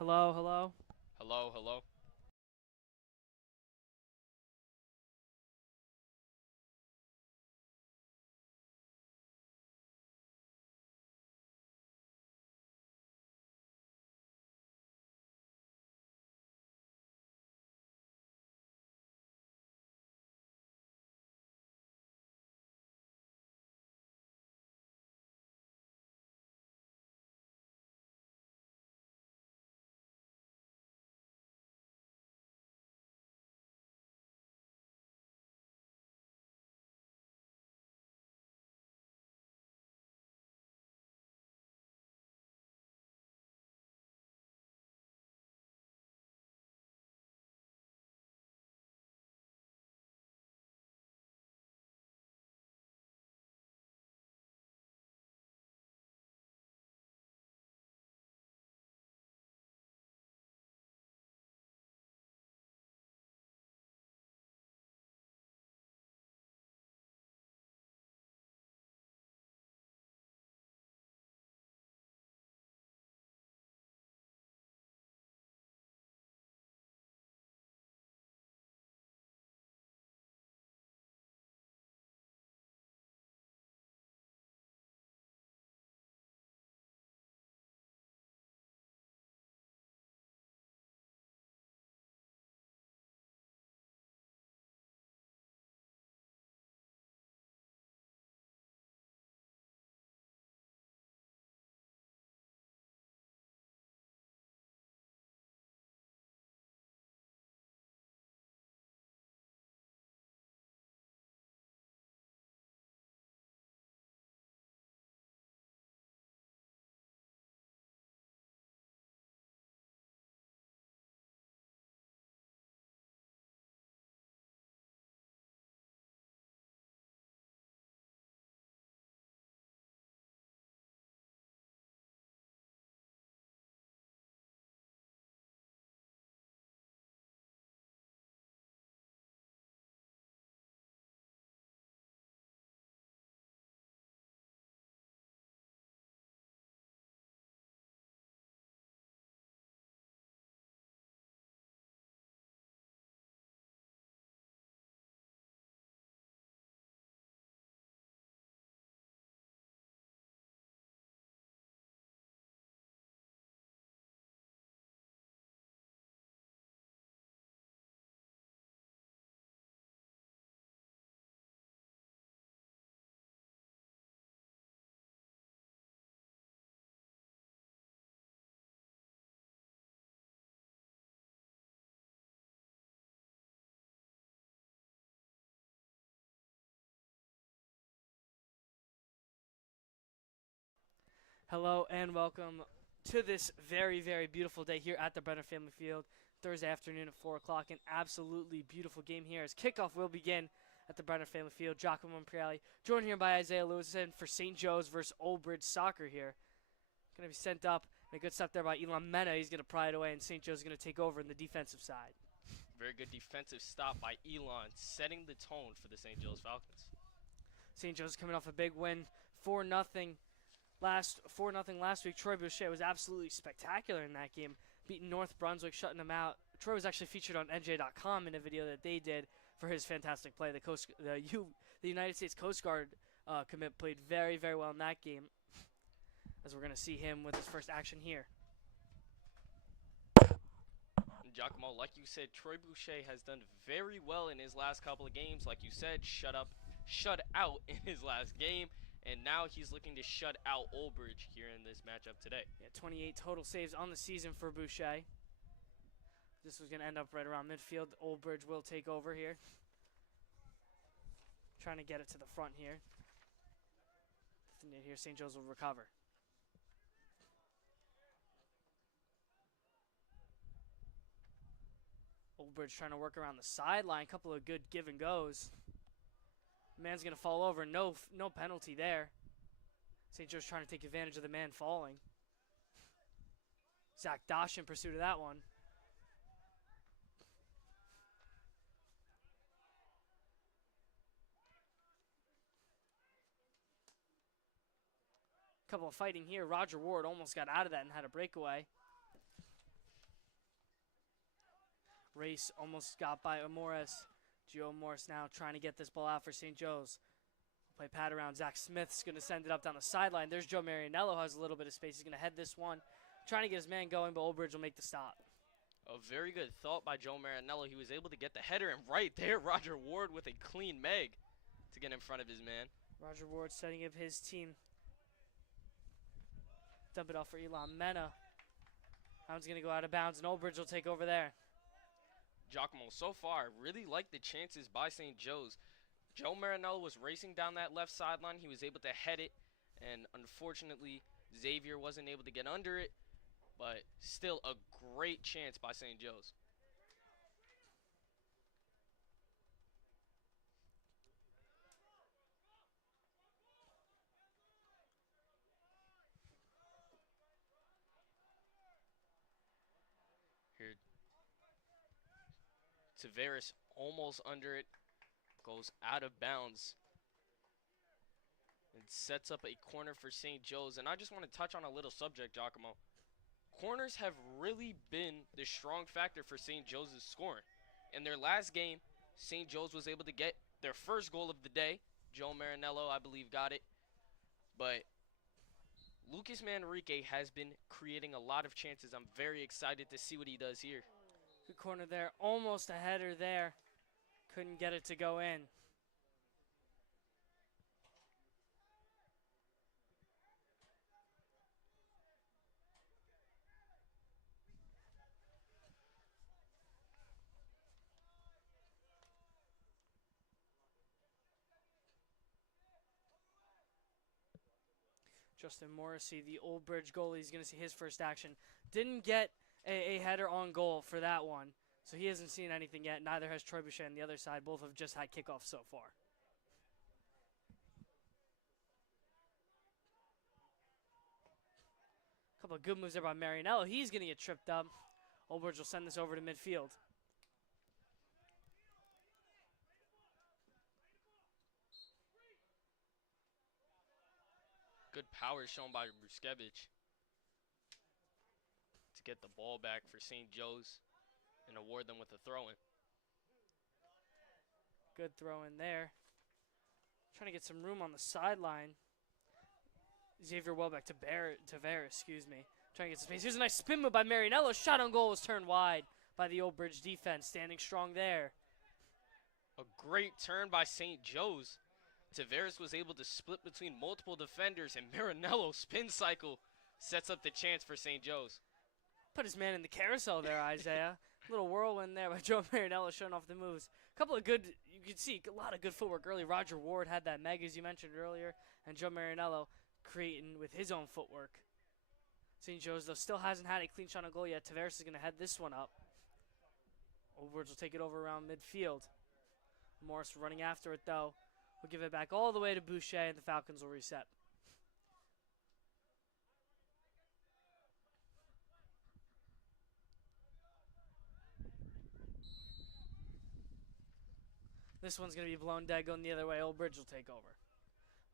Hello, hello. Hello, hello. Hello and welcome to this very, very beautiful day here at the Brenner Family Field, Thursday afternoon at 4 o'clock. An absolutely beautiful game here as kickoff will begin at the Brenner Family Field. Giacomo Impriali, joined here by Isaiah Lewison for St. Joe's versus Old Bridge Soccer here. Going to be sent up, and a good step there by Elon Mena. He's going to pry it away, and St. Joe's going to take over in the defensive side. Very good defensive stop by Elon, setting the tone for the St. Joe's Falcons. St. Joe's coming off a big win, 4-0 last week. Troy Boucher was absolutely spectacular in that game, beating North Brunswick, shutting them out. Troy was actually featured on NJ.com in a video that they did for his fantastic play. The United States Coast Guard commit played very, very well in that game, as we're going to see him with his first action here. And Giacomo, like you said, Troy Boucher has done very well in his last couple of games. Like you said, shut out in his last game, and now he's looking to shut out Old Bridge here in this matchup today. Yeah, 28 total saves on the season for Boucher. This was going to end up right around midfield. Old Bridge will take over here. Trying to get it to the front here. Here, St. Joe's will recover. Old Bridge trying to work around the sideline. Couple of good give and goes. Man's going to fall over. No penalty there. St. Joe's trying to take advantage of the man falling. Zach Dosh in pursuit of that one. Couple of fighting here. Roger Ward almost got out of that and had a breakaway. Race almost got by Morris. Gio Morris now trying to get this ball out for St. Joe's. Play pat around. Zach Smith's going to send it up down the sideline. There's Joe Marianello, who has a little bit of space. He's going to head this one. Trying to get his man going, but Old Bridge will make the stop. A very good thought by Joe Marianello. He was able to get the header, and right there, Roger Ward with a clean meg to get in front of his man. Roger Ward setting up his team. Dump it off for Elon Mena. That one's going to go out of bounds, and Old Bridge will take over there. Giacomo, so far, really like the chances by St. Joe's. Joe Marinello was racing down that left sideline. He was able to head it, and unfortunately, Xavier wasn't able to get under it, but still a great chance by St. Joe's. Here, Tavares almost under it, goes out of bounds, and sets up a corner for St. Joe's. And I just want to touch on a little subject, Giacomo. Corners have really been the strong factor for St. Joe's' scoring. In their last game, St. Joe's was able to get their first goal of the day. Joe Marinello, I believe, got it. But Lucas Manrique has been creating a lot of chances. I'm very excited to see what he does here. Good corner there. Almost a header there. Couldn't get it to go in. Justin Morrissey, the Old Bridge goalie, is going to see his first action. Didn't get a header on goal for that one, so he hasn't seen anything yet. Neither has Troy Boucher on the other side. Both have just had kickoffs so far. Couple of good moves there by Marinello. He's going to get tripped up. Old Bridge will send this over to midfield. Good power shown by Ruskevich to get the ball back for St. Joe's and award them with a throw-in. Good throw in there. Trying to get some room on the sideline. Xavier Welbeck to Tavares, excuse me. Trying to get some space. Here's a nice spin move by Marinello. Shot on goal was turned wide by the Old Bridge defense. Standing strong there. A great turn by St. Joe's. Tavares was able to split between multiple defenders, and Marinello spin cycle sets up the chance for St. Joe's. Put his man in the carousel there, Isaiah. Little whirlwind there by Joe Marinello showing off the moves. A couple of good, you could see a lot of good footwork early. Roger Ward had that meg, as you mentioned earlier, and Joe Marinello creating with his own footwork. St. Joe's, though, still hasn't had a clean shot on goal yet. Tavares is going to head this one up. Old Bridge will take it over around midfield. Morris running after it, though. We'll give it back all the way to Boucher, and the Falcons will reset. This one's going to be blown dead going the other way. Old Bridge will take over.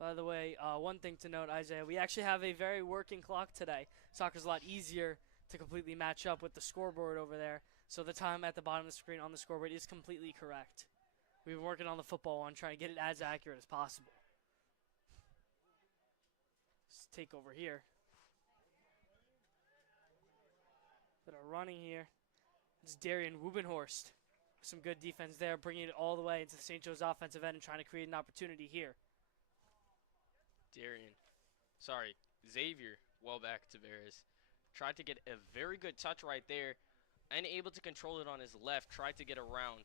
By the way, one thing to note, Isaiah, we actually have a very working clock today. Soccer's a lot easier to completely match up with the scoreboard over there. So the time at the bottom of the screen on the scoreboard is completely correct. We've been working on the football one, trying to get it as accurate as possible. Let's take over here. Bit of running here. It's Darian Wubenhorst. Some good defense there, bringing it all the way into the St. Joe's offensive end and trying to create an opportunity here. Xavier Welbeck Tavares tried to get a very good touch right there, unable to control it on his left, tried to get around.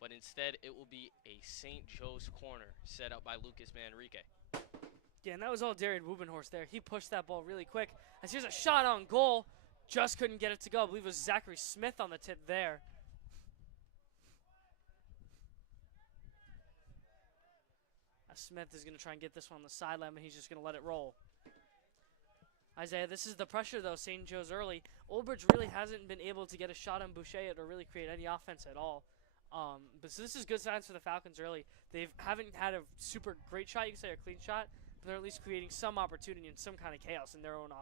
But instead, it will be a St. Joe's corner set up by Lucas Manrique. Yeah, and that was all Darian Wubenhorst there. He pushed that ball really quick. As here's a shot on goal. Just couldn't get it to go. I believe it was Zachary Smith on the tip there. Smith is going to try and get this one on the sideline, but he's just going to let it roll. Isaiah, this is the pressure, though, St. Joe's early. Old Bridge really hasn't been able to get a shot on Boucher or really create any offense at all. But so this is good signs for the Falcons early. They haven't had a super great shot, you can say, or clean shot, but they're at least creating some opportunity and some kind of chaos in their own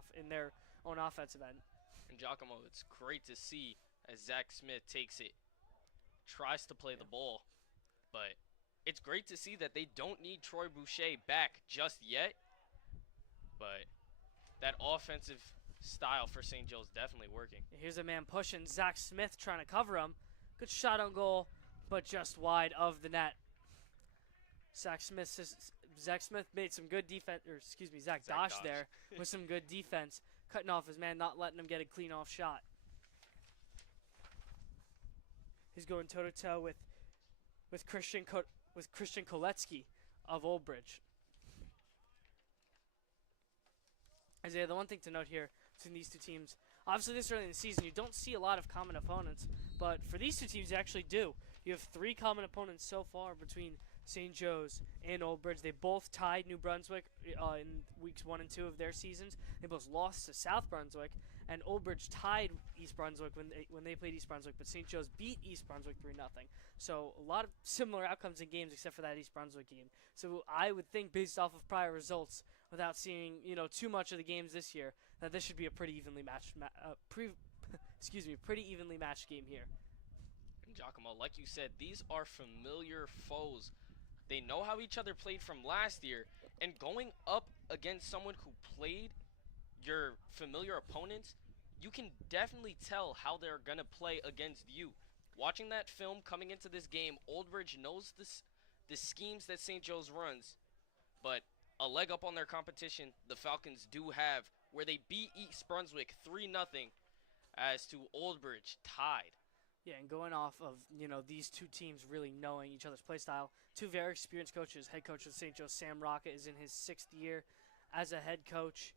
offensive end. And Giacomo, it's great to see as Zach Smith takes it, tries to play the ball, but it's great to see that they don't need Troy Boucher back just yet, but that offensive style for St. Joe's definitely working. Here's a man pushing Zach Smith trying to cover him. Good shot on goal, but just wide of the net. Zach Smith made some good defense, or excuse me, Zach Dosh there with some good defense, cutting off his man, not letting him get a clean off shot. He's going toe to toe with Christian Koletsky of Old Bridge. Isaiah, the one thing to note here between these two teams, obviously this early in the season, you don't see a lot of common opponents, but for these two teams, you actually do. You have 3 common opponents so far between St. Joe's and Old Bridge. They both tied New Brunswick in weeks 1 and 2 of their seasons. They both lost to South Brunswick, and Old Bridge tied East Brunswick when they played East Brunswick, but St. Joe's beat East Brunswick 3-0. So a lot of similar outcomes in games except for that East Brunswick game. So I would think, based off of prior results, without seeing too much of the games this year, that this should be a pretty evenly matched pretty evenly matched game here. And Giacomo, like you said, these are familiar foes. They know how each other played from last year, and going up against someone who played your familiar opponents, you can definitely tell how they're going to play against you. Watching that film coming into this game, Old Bridge knows the schemes that St. Joe's runs, but a leg up on their competition the Falcons do have, where they beat East Brunswick 3-0 as to Old Bridge tied. Yeah, and going off of, these two teams really knowing each other's play style, 2 very experienced coaches. Head coach of St. Joe, Sam Rocket, is in his 6th year as a head coach,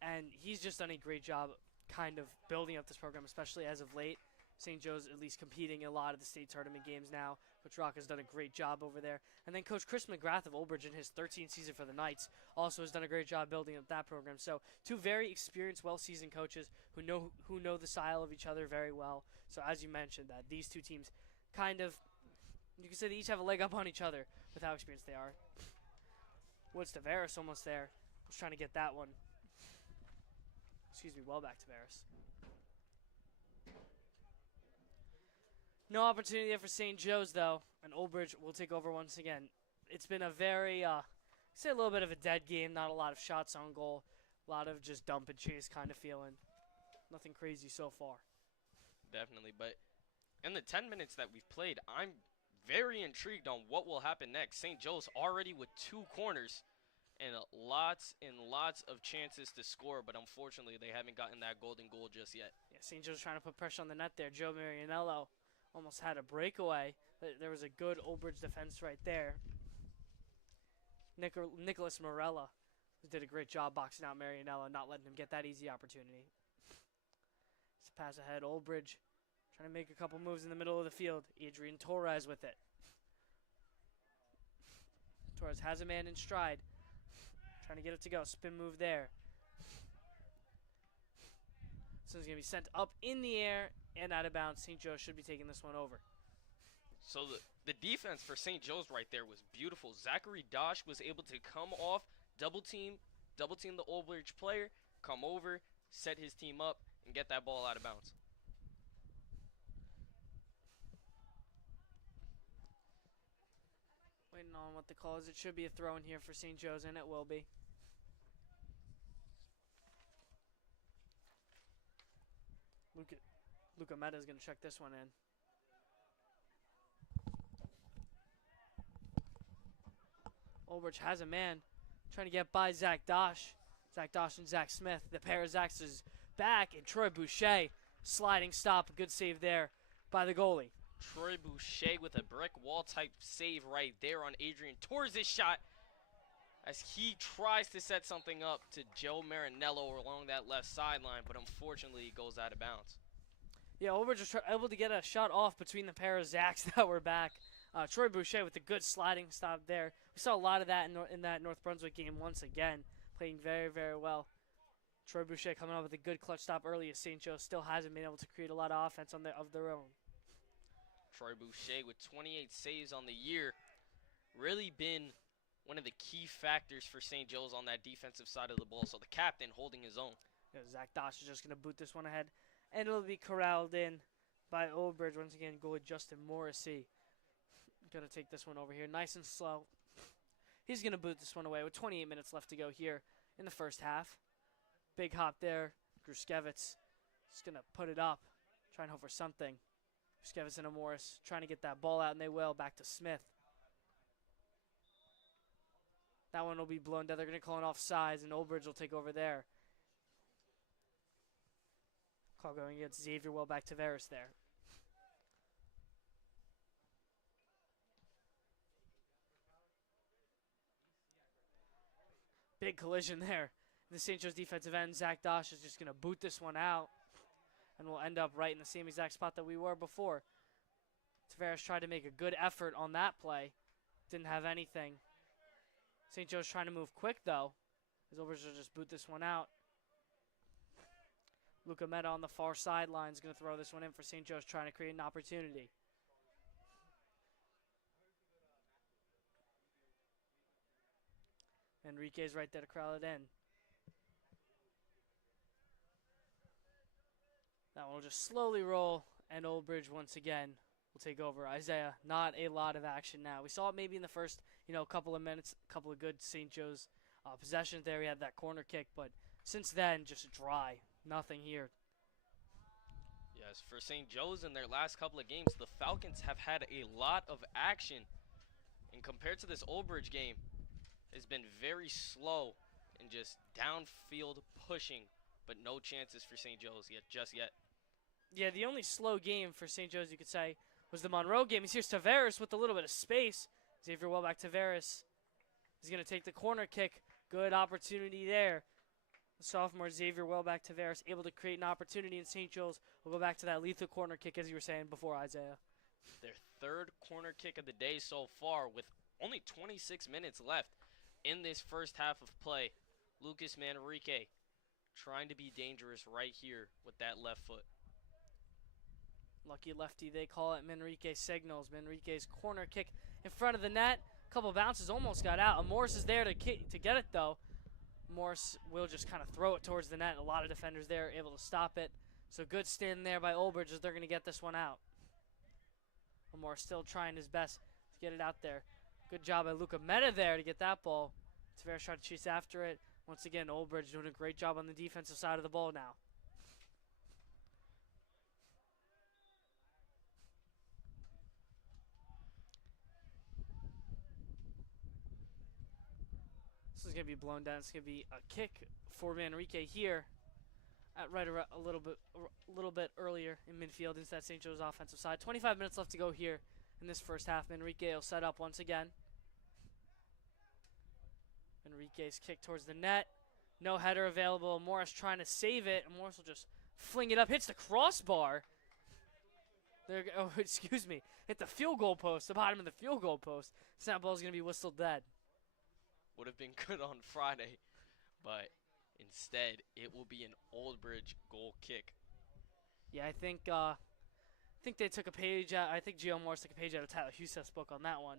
and he's just done a great job kind of building up this program, especially as of late. St. Joe's at least competing in a lot of the state tournament games now. Coach Rock has done a great job over there. And then Coach Chris McGrath of Old Bridge in his 13th season for the Knights also has done a great job building up that program. So 2 very experienced, well-seasoned coaches who know the style of each other very well. So as you mentioned, that these 2 teams kind of, you can say they each have a leg up on each other with how experienced they are. Woods to Varus almost there. Was trying to get that one. Excuse me, well back to Varus. No opportunity there for St. Joe's, though, and Old Bridge will take over once again. It's been a very, say a little bit of a dead game, not a lot of shots on goal, a lot of just dump and chase kind of feeling. Nothing crazy so far. Definitely, but in the 10 minutes that we've played, I'm very intrigued on what will happen next. St. Joe's already with 2 corners and lots of chances to score, but unfortunately they haven't gotten that golden goal just yet. Yeah, St. Joe's trying to put pressure on the net there. Joe Marianello almost had a breakaway. There was a good Old Bridge defense right there. Nicholas Morella did a great job boxing out Marianello, not letting him get that easy opportunity. It's a pass ahead. Old Bridge trying to make a couple moves in the middle of the field. Adrian Torres with it. Torres has a man in stride. Trying to get it to go. Spin move there. So it's going to be sent up in the air and out of bounds. St. Joe should be taking this one over. So the defense for St. Joe's right there was beautiful. Zachary Dosh was able to come off, double team the Old Bridge player, come over, set his team up, and get that ball out of bounds. Waiting on what the call is. It should be a throw in here for St. Joe's, and it will be. Luca Meta is going to check this one in. Old Bridge has a man trying to get by Zach Dosh. Zach Dosh and Zach Smith. The pair of Zachs is back, and Troy Boucher sliding stop. A good save there by the goalie. Troy Boucher with a brick wall type save right there on Adrian Torres' shot as he tries to set something up to Joe Marinello along that left sideline, but unfortunately he goes out of bounds. Yeah, Old Bridge was able to get a shot off between the pair of Zachs that were back. Troy Boucher with a good sliding stop there. We saw a lot of that in that North Brunswick game once again, playing very, very well. Troy Boucher coming up with a good clutch stop early as St. Joe still hasn't been able to create a lot of offense of their own. Troy Boucher with 28 saves on the year, really been one of the key factors for St. Joe's on that defensive side of the ball. So the captain holding his own. Yeah, Zach Dosh is just going to boot this one ahead, and it'll be corralled in by Oldbridge. Once again, go with Justin Morrissey. Going to take this one over here nice and slow. He's going to boot this one away with 28 minutes left to go here in the first half. Big hop there. Gruskevitz is going to put it up. Trying to hope for something. Gruskevitz and Morris trying to get that ball out, and they will. Back to Smith. That one will be blown down. They're going to call it offsides, and Oldbridge will take over there. Call going against Xavier Well. Back to Varus there. Big collision there. The St. Joe's defensive end, Zach Dosh, is just going to boot this one out. And we'll end up right in the same exact spot that we were before. Tavares tried to make a good effort on that play. Didn't have anything. St. Joe's trying to move quick, though. As Oldbridge will just boot this one out. Luca Meta on the far sideline is going to throw this one in for St. Joe's, trying to create an opportunity. Enrique's right there to crowd it in. That one will just slowly roll, and Oldbridge once again will take over. Isaiah, not a lot of action now. We saw it maybe in the first, couple of minutes, a couple of good St. Joe's possessions there. We had that corner kick, but since then, just dry. Nothing here. Yes, for St. Joe's in their last couple of games, the Falcons have had a lot of action. And compared to this Oldbridge game, it's been very slow and just downfield pushing, but no chances for St. Joe's just yet. Yeah, the only slow game for St. Joe's, you could say, was the Monroe game. Here's Tavares with a little bit of space. Xavier Well back to Tavares. He's going to take the corner kick. Good opportunity there. The sophomore Xavier Well back to Tavares, able to create an opportunity in St. Joe's. We'll go back to that lethal corner kick, as you were saying before, Isaiah. Their third corner kick of the day so far, with only 26 minutes left in this first half of play. Lucas Manrique trying to be dangerous right here with that left foot. Lucky lefty, they call it. Manrique signals. Manrique's corner kick in front of the net. A couple bounces, almost got out. Morris is there to get it, though. Morris will just kind of throw it towards the net. A lot of defenders there able to stop it. So good stand there by Oldbridge as they're going to get this one out. Morris still trying his best to get it out there. Good job by Luca Meta there to get that ball. Tavares trying to chase after it. Once again, Oldbridge doing a great job on the defensive side of the ball now. This is going to be blown down. It's going to be a kick for Manrique here at right around a little bit earlier in midfield into that St. Joe's offensive side. 25 minutes left to go here in this first half. Manrique will set up once again. Enrique's kick towards the net. No header available. Morris trying to save it. And Morris will just fling it up. Hits the crossbar. There, oh, excuse me. Hit the field goal post. The bottom of the field goal post. Snap ball is going to be whistled dead. Would have been good on Friday, but instead it will be an Oldbridge goal kick. Yeah, I think they took a page out. I think Gio Morris took a page out of Tyler Huseth's book on that one.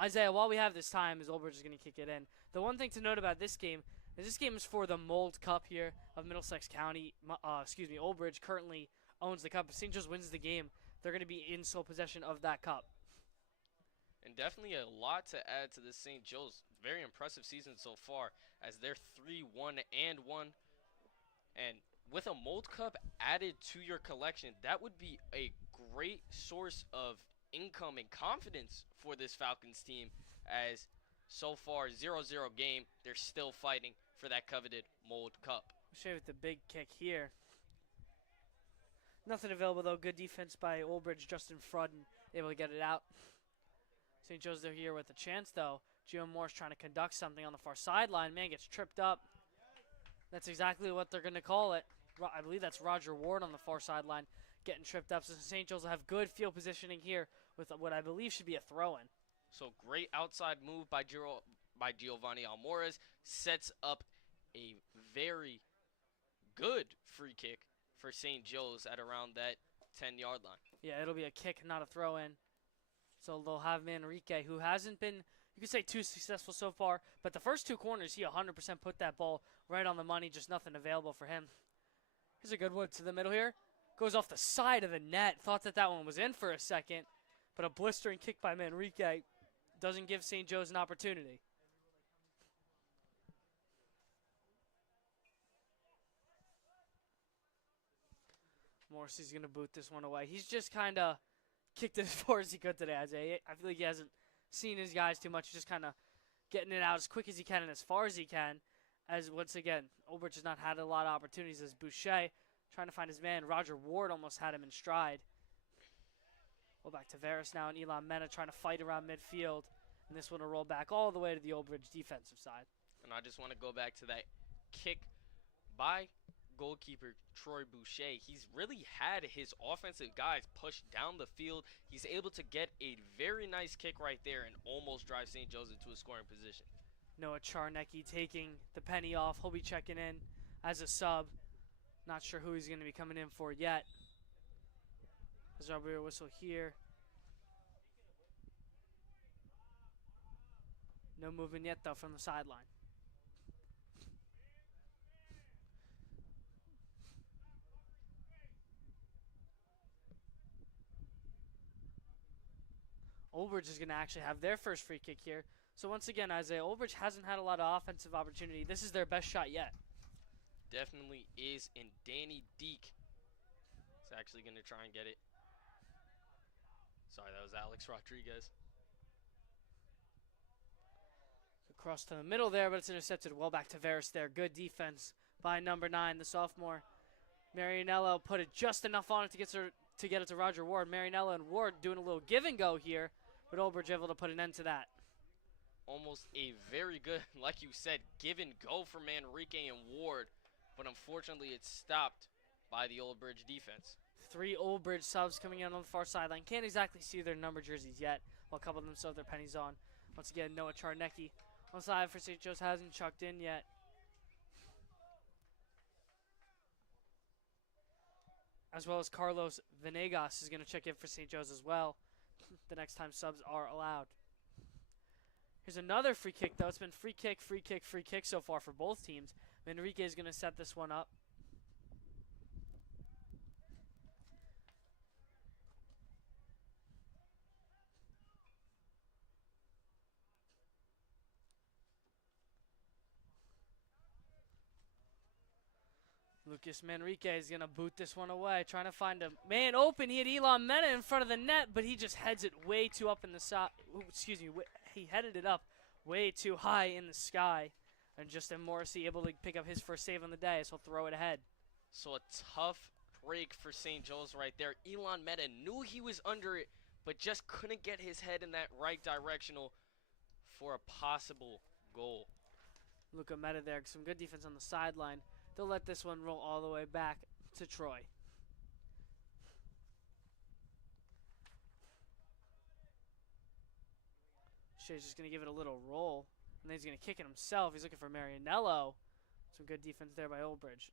Isaiah, while we have this time, is Oldbridge is going to kick it in. The one thing to note about this game is for the Mold Cup here of Middlesex County. Oldbridge currently owns the cup. If St. Joe's wins the game, they're going to be in sole possession of that cup. And definitely a lot to add to this St. Joe's very impressive season so far, as they're 3-1-1. And with a Mold Cup added to your collection, that would be a great source of income and confidence for this Falcons team, as so far 0-0 game, they're still fighting for that coveted Mold Cup. We'll show you with the big kick here. Nothing available though. Good defense by Oldbridge. Justin Frudden able to get it out. St. Joe's there here with a chance though. Gio Morris trying to conduct something on the far sideline. Man gets tripped up. That's exactly what they're going to call it. I believe that's Roger Ward on the far sideline getting tripped up. So St. Joe's will have good field positioning here with what I believe should be a throw-in. So great outside move by Giovanni Almores. Sets up a very good free kick for St. Joe's at around that 10-yard line. Yeah, it'll be a kick, not a throw-in. So they'll have Manrique, who hasn't been, you could say, too successful so far. But the first two corners, he 100% put that ball right on the money. Just nothing available for him. Here's a good one to the middle here. Goes off the side of the net. Thought that that one was in for a second. But a blistering kick by Manrique doesn't give St. Joe's an opportunity. Morrissey's going to boot this one away. He's just kind of kicked it as far as he could today, Isaiah. I feel like he hasn't seen his guys too much. He's just kind of getting it out as quick as he can and as far as he can. As once again, Old Bridge has not had a lot of opportunities as Boucher trying to find his man. Roger Ward almost had him in stride. Well, back to Varus now, and Elon Mena trying to fight around midfield. And this one will roll back all the way to the Old Bridge defensive side. And I just want to go back to that kick by goalkeeper Troy Boucher. He's really had his offensive guys pushed down the field. He's able to get a very nice kick right there and almost drive St. Joe's into a scoring position. Noah Charnecki taking the penny off. He'll be checking in as a sub. Not sure who he's going to be coming in for yet. There's our rear whistle here. No movement yet, though, from the sideline. Old Bridge is going to actually have their first free kick here. So once again, Isaiah, Old Bridge hasn't had a lot of offensive opportunity. This is their best shot yet. Definitely is, and Danny Deek is actually going to try and get it. Sorry, that was Alex Rodriguez. Across to the middle there, but it's intercepted. Well back to Varus there. Good defense by number 9, the sophomore. Marianello put it just enough on it to get it to Roger Ward. Marianello and Ward doing a little give and go here, but Old Bridge able to put an end to that. Almost a very good, like you said, give and go for Manrique and Ward, but unfortunately it's stopped by the Old Bridge defense. 3 Old Bridge subs coming in on the far sideline. Can't exactly see their number jerseys yet, while a couple of them still have their pennies on. Once again, Noah Charnecki on side for St. Joe's hasn't chucked in yet. As well as Carlos Venegas is going to check in for St. Joe's as well the next time subs are allowed. Here's another free kick, though. It's been free kick, free kick, free kick so far for both teams. Manrique is going to set this one up. Lucas Manrique is going to boot this one away, trying to find a man open. He had Elon Mena in front of the net, but he just heads it way too up in the side. Excuse me, he headed it up way too high in the sky. And Justin Morrissey able to pick up his first save on the day, so he'll throw it ahead. So a tough break for St. Joe's right there. Elon Mena knew he was under it, but just couldn't get his head in that right directional for a possible goal. Luca Meta there, some good defense on the sideline. They'll let this one roll all the way back to Troy. Shea's just going to give it a little roll. And then he's going to kick it himself. He's looking for Marianello. Some good defense there by Old Bridge.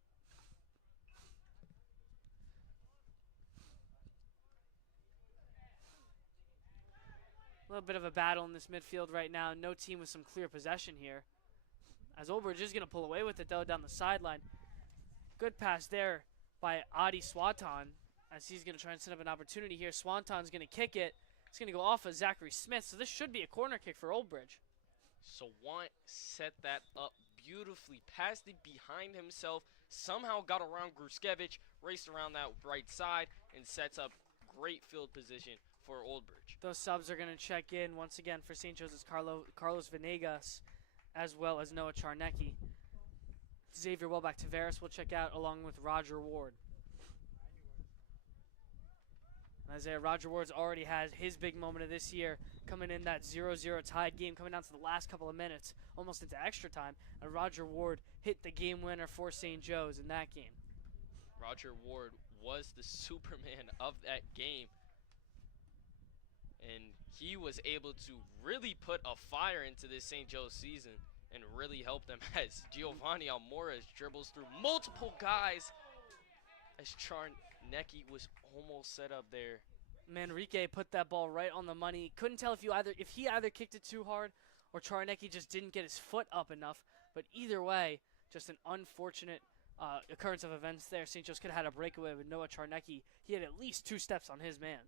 A little bit of a battle in this midfield right now. No team with some clear possession here. As Old Bridge is going to pull away with it, though, down the sideline. Good pass there by Adi Swanton, as he's going to try and set up an opportunity here. Swanton's going to kick it. It's going to go off of Zachary Smith, so this should be a corner kick for Old Bridge. Sawant set that up beautifully, passed it behind himself, somehow got around Gruskevich, raced around that right side, and sets up great field position for Old Bridge. Those subs are going to check in once again for St. Joseph's Carlos Venegas, as well as Noah Charnecki. Xavier Welbeck Tavares will check out along with Roger Ward. Isaiah, Roger Ward's already had his big moment of this year, coming in that 0-0 tied game, coming down to the last couple of minutes, almost into extra time, and Roger Ward hit the game winner for St. Joe's in that game. Roger Ward was the Superman of that game, and he was able to really put a fire into this St. Joe's season and really help them as Giovanni Almores dribbles through multiple guys as Charnecki was almost set up there. Manrique put that ball right on the money. Couldn't tell if he either kicked it too hard or Charnecki just didn't get his foot up enough. But either way, just an unfortunate occurrence of events there. St. Joe's could have had a breakaway with Noah Charnecki. He had at least 2 steps on his man.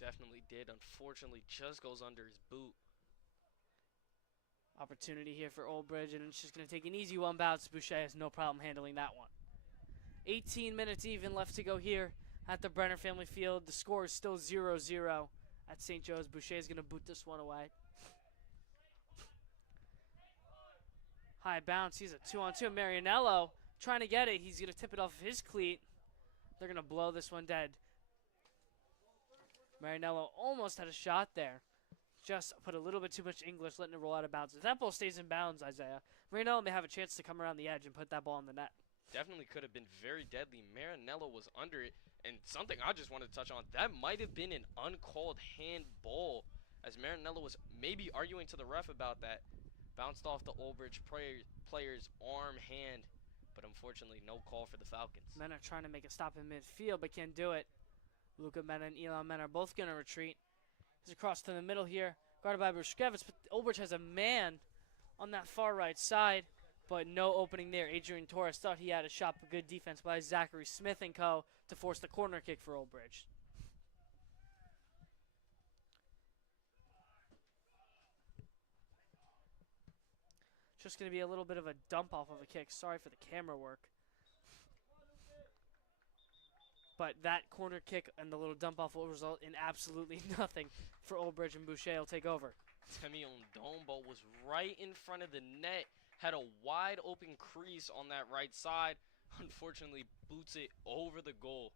Definitely did. Unfortunately, just goes under his boot. Opportunity here for Old Bridge, and it's just going to take an easy one bounce. Boucher has no problem handling that one. 18 minutes even left to go here at the Brenner Family Field. The score is still 0-0 at St. Joe's. Boucher is going to boot this one away. High bounce. He's a 2-on-2. Marianello trying to get it. He's going to tip it off his cleat. They're going to blow this one dead. Marianello almost had a shot there. Just put a little bit too much English, letting it roll out of bounds. If that ball stays in bounds, Isaiah, Marianello may have a chance to come around the edge and put that ball in the net. Definitely could have been very deadly. Marianello was under it. And something I just wanted to touch on, that might have been an uncalled handball, as Marianello was maybe arguing to the ref about that. Bounced off the Old Bridge player's arm, hand, but unfortunately no call for the Falcons. Men are trying to make a stop in midfield, but can't do it. Luca Mena and Elon Mena are both going to retreat. He's across to the middle here, guarded by Brushkevich, but Old Bridge has a man on that far right side, but no opening there. Adrian Torres thought he had a shot, but good defense by Zachary Smith and co. to force the corner kick for Old Bridge. Just going to be a little bit of a dump off of a kick. Sorry for the camera work. But that corner kick and the little dump off will result in absolutely nothing for Old Bridge, and Boucher will take over. Temi Ndombo was right in front of the net, had a wide open crease on that right side. Unfortunately, boots it over the goal,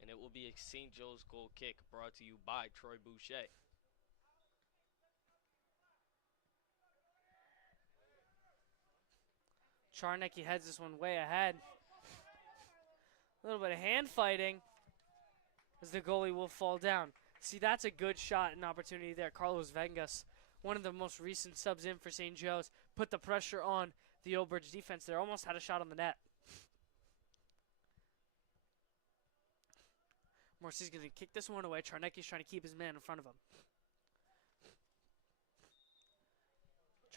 and it will be a St. Joe's goal kick brought to you by Troy Boucher. Charnecki heads this one way ahead. A little bit of hand fighting as the goalie will fall down. See, that's a good shot and opportunity there. Carlos Vengas, one of the most recent subs in for St. Joe's, put the pressure on the Old Bridge defense there. Almost had a shot on the net. Morrissey's going to kick this one away. Charnecki's trying to keep his man in front of him.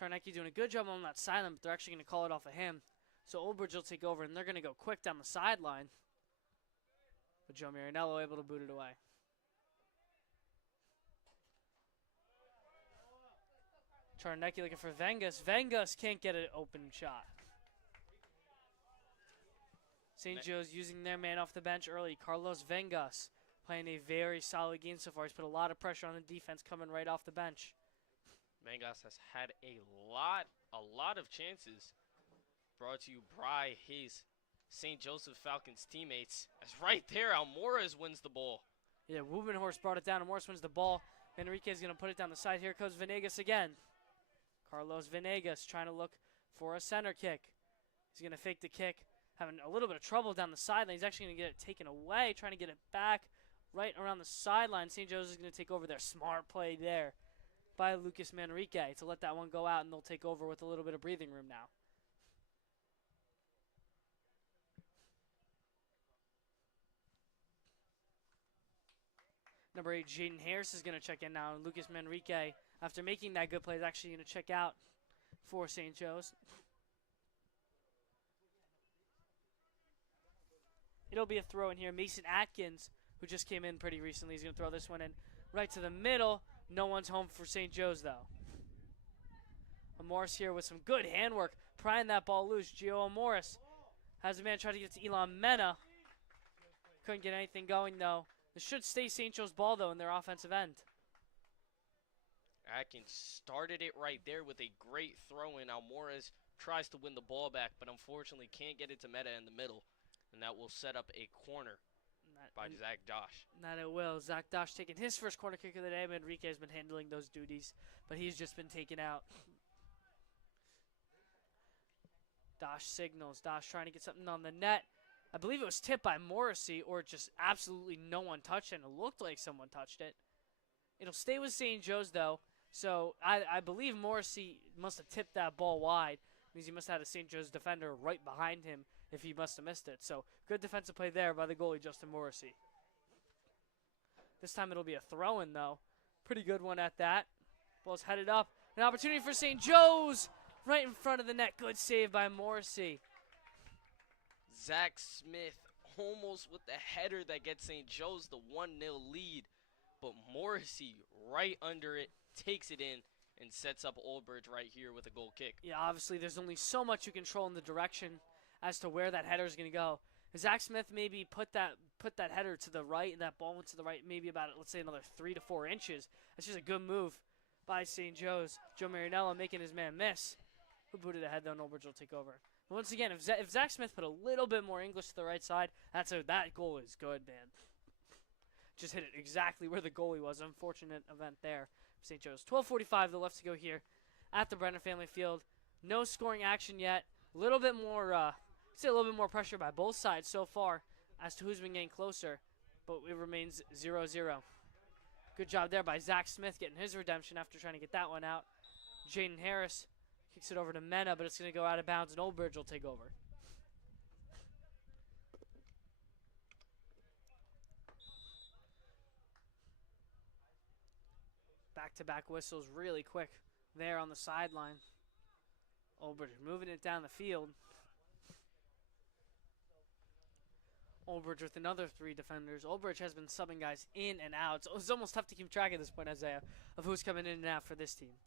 Charnecki doing a good job on that sideline, but they're actually going to call it off of him. So Old Bridge will take over, and they're going to go quick down the sideline. But Joe Marianello able to boot it away. Charnecki looking for Vengas. Vengas can't get an open shot. St. Joe's using their man off the bench early. Carlos Vengas playing a very solid game so far. He's put a lot of pressure on the defense coming right off the bench. Vengas has had a lot of chances. Brought to you by his St. Joseph Falcons teammates. As right there, Almores wins the ball. Yeah, Wubenhorst brought it down. Almores wins the ball. Enrique is going to put it down the side. Here comes Venegas again. Carlos Venegas trying to look for a center kick. He's going to fake the kick. Having a little bit of trouble down the sideline. He's actually going to get it taken away. Trying to get it back right around the sideline. St. Joe's is going to take over there. Smart play there by Lucas Manrique to let that one go out, and they'll take over with a little bit of breathing room now. Number 8, Jaden Harris is going to check in now. And Lucas Manrique, after making that good play, is actually going to check out for St. Joe's. It'll be a throw in here. Mason Atkins, who just came in pretty recently, is going to throw this one in right to the middle. No one's home for St. Joe's, though. Morris here with some good handwork, prying that ball loose. Gio Morris has a man try to get to Elon Mena. Couldn't get anything going, though. This should stay St. Joe's ball, though, in their offensive end. Atkins started it right there with a great throw in. Almores tries to win the ball back, but unfortunately can't get it to Meta in the middle. And that will set up a corner by Zach Dosh. That it will. Zach Dosh taking his first corner kick of the day. Enrique has been handling those duties, but he's just been taken out. Dosh signals. Dosh trying to get something on the net. I believe it was tipped by Morrissey, or just absolutely no one touched it. And it looked like someone touched it. It'll stay with St. Joe's, though. So I believe Morrissey must have tipped that ball wide. Means he must have had a St. Joe's defender right behind him if he must have missed it. So good defensive play there by the goalie, Justin Morrissey. This time it'll be a throw-in, though. Pretty good one at that. Ball's headed up. An opportunity for St. Joe's right in front of the net. Good save by Morrissey. Zach Smith almost with the header that gets St. Joe's the 1-0 lead. But Morrissey right under it, takes it in, and sets up Oldbridge right here with a goal kick. Yeah, obviously there's only so much you control in the direction as to where that header is going to go. Zach Smith maybe put that header to the right, and that ball went to the right maybe about, let's say, another 3 to 4 inches. That's just a good move by St. Joe's. Joe Marinello making his man miss. Who booted ahead, though, and Oldbridge will take over. But once again, if Zach Smith put a little bit more English to the right side, that goal is good, man. Just hit it exactly where the goalie was. Unfortunate event there. St. Joe's. 12:45 the left to go here at the Brenner Family Field. No scoring action yet. A little bit more, see a little bit more pressure by both sides so far as to who's been getting closer, but it remains 0-0. Good job there by Zach Smith getting his redemption after trying to get that one out. Jaden Harris kicks it over to Mena, but it's going to go out of bounds, and Oldbridge will take over. Back-to-back whistles really quick there on the sideline. Oldbridge moving it down the field. Oldbridge with another 3 defenders. Oldbridge has been subbing guys in and out. So it's almost tough to keep track at this point, Isaiah, of who's coming in and out for this team.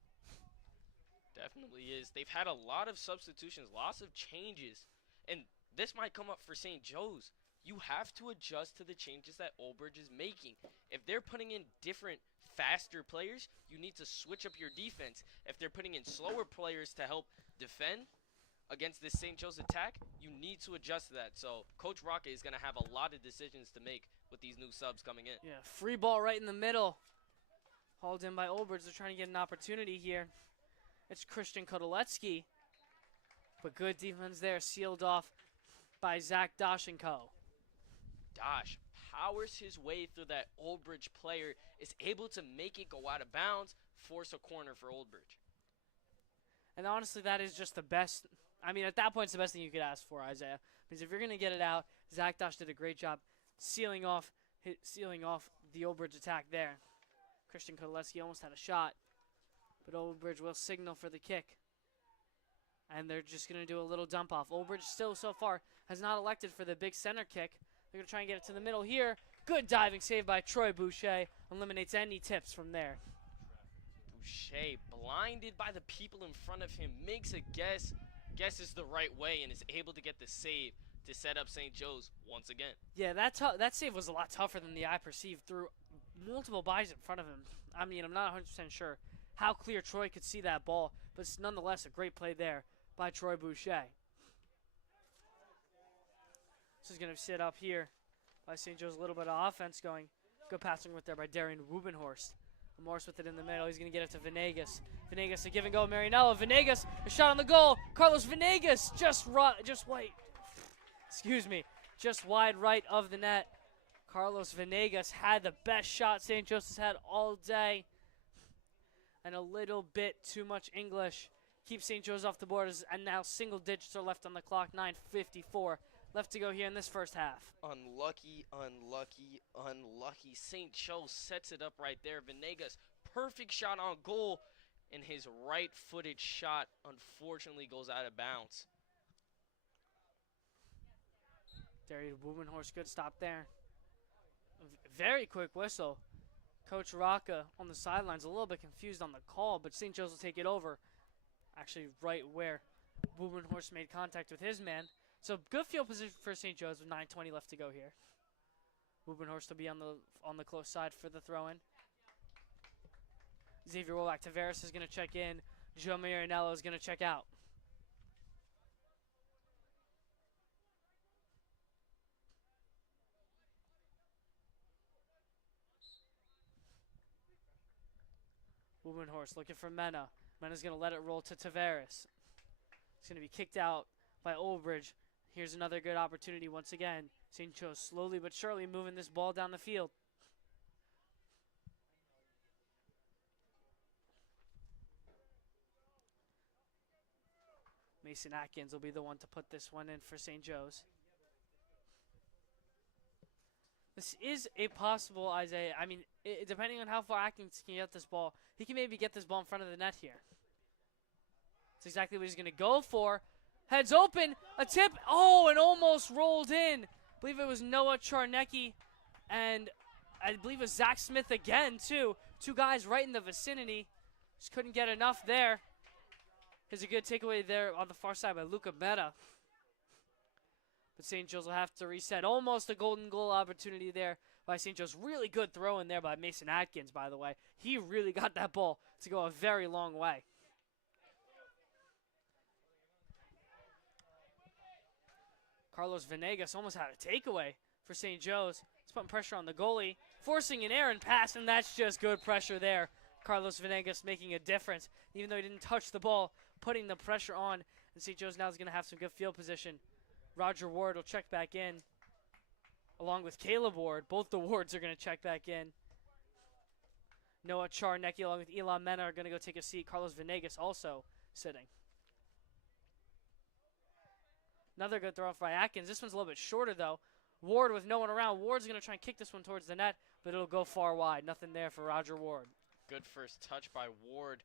Definitely is. They've had a lot of substitutions, lots of changes. And this might come up for St. Joe's. You have to adjust to the changes that Oldbridge is making. If they're putting in different, faster players, you need to switch up your defense. If they're putting in slower players to help defend against this St. Joe's attack, you need to adjust to that. So Coach Rocca is going to have a lot of decisions to make with these new subs coming in. Yeah, free ball right in the middle. Hauled in by Oldbridge. They're trying to get an opportunity here. It's Christian Kodoletsky. But good defense there, sealed off by Zach Dashenko. Dash powers his way through that Oldbridge player, is able to make it go out of bounds, force a corner for Oldbridge. And honestly, that is just the best. I mean, at that point, it's the best thing you could ask for, Isaiah. Because if you're going to get it out, Zach Dash did a great job sealing off the Oldbridge attack there. Christian Kodoletsky almost had a shot, but Oldbridge will signal for the kick. And they're just going to do a little dump off. Oldbridge still, so far, has not elected for the big center kick. They're going to try and get it to the middle here. Good diving save by Troy Boucher. Eliminates any tips from there. Boucher, blinded by the people in front of him, makes a guess. Guesses the right way and is able to get the save to set up St. Joe's once again. Yeah, that save was a lot tougher than the eye perceived through multiple bodies in front of him. I mean, I'm not 100% sure how clear Troy could see that ball, but it's nonetheless a great play there by Troy Boucher. This is going to sit up here by St. Joe's. A little bit of offense going. Good passing with there by Darian Rubenhorst. Morris with it in the middle. He's going to get it to Venegas. Venegas a give and go. Marinello. Venegas, a shot on the goal. Carlos Venegas just wide. Excuse me. Just wide right of the net. Carlos Venegas had the best shot St. Joseph's had all day. And a little bit too much English. Keep St. Joe's off the board, and now single digits are left on the clock. 9:54 left to go here in this first half. Unlucky, unlucky, unlucky. St. Joe sets it up right there. Venegas, perfect shot on goal, and his right-footed shot unfortunately goes out of bounds. Darian Rubenhorst, good stop there. Very quick whistle. Coach Rocca on the sidelines, a little bit confused on the call, but St. Joe's will take it over. Actually, right where Rubenhorst made contact with his man. So good field position for St. Joe's with 9:20 left to go here. Rubenhorst will be on the close side for the throw-in. Xavier Wolak Tavares is going to check in. Joe Marinello is going to check out. Rubenhorst looking for Mena. Mena's going to let it roll to Tavares. It's going to be kicked out by Oldbridge. Here's another good opportunity once again. St. Joe slowly but surely moving this ball down the field. Mason Atkins will be the one to put this one in for St. Joe's. This is a possible, Isaiah. I mean, depending on how far Atkins can get this ball, he can maybe get this ball in front of the net here. That's exactly what he's going to go for. Heads open. A tip. Oh, and almost rolled in. I believe it was Noah Charnecki, and I believe it was Zach Smith again, too. Two guys right in the vicinity. Just couldn't get enough there. Here's a good takeaway there on the far side by Luca Meta. But St. Joe's will have to reset. Almost a golden goal opportunity there by St. Joe's. Really good throw in there by Mason Atkins, by the way. He really got that ball to go a very long way. Carlos Venegas almost had a takeaway for St. Joe's. He's putting pressure on the goalie, forcing an errant pass, and that's just good pressure there. Carlos Venegas making a difference. Even though he didn't touch the ball, putting the pressure on. And St. Joe's now is going to have some good field position. Roger Ward will check back in, along with Caleb Ward. Both the Wards are going to check back in. Noah Charnecki along with Elon Mena are going to go take a seat. Carlos Venegas also sitting. Another good throw by Atkins. This one's a little bit shorter, though. Ward with no one around. Ward's going to try and kick this one towards the net, but it'll go far wide. Nothing there for Roger Ward. Good first touch by Ward.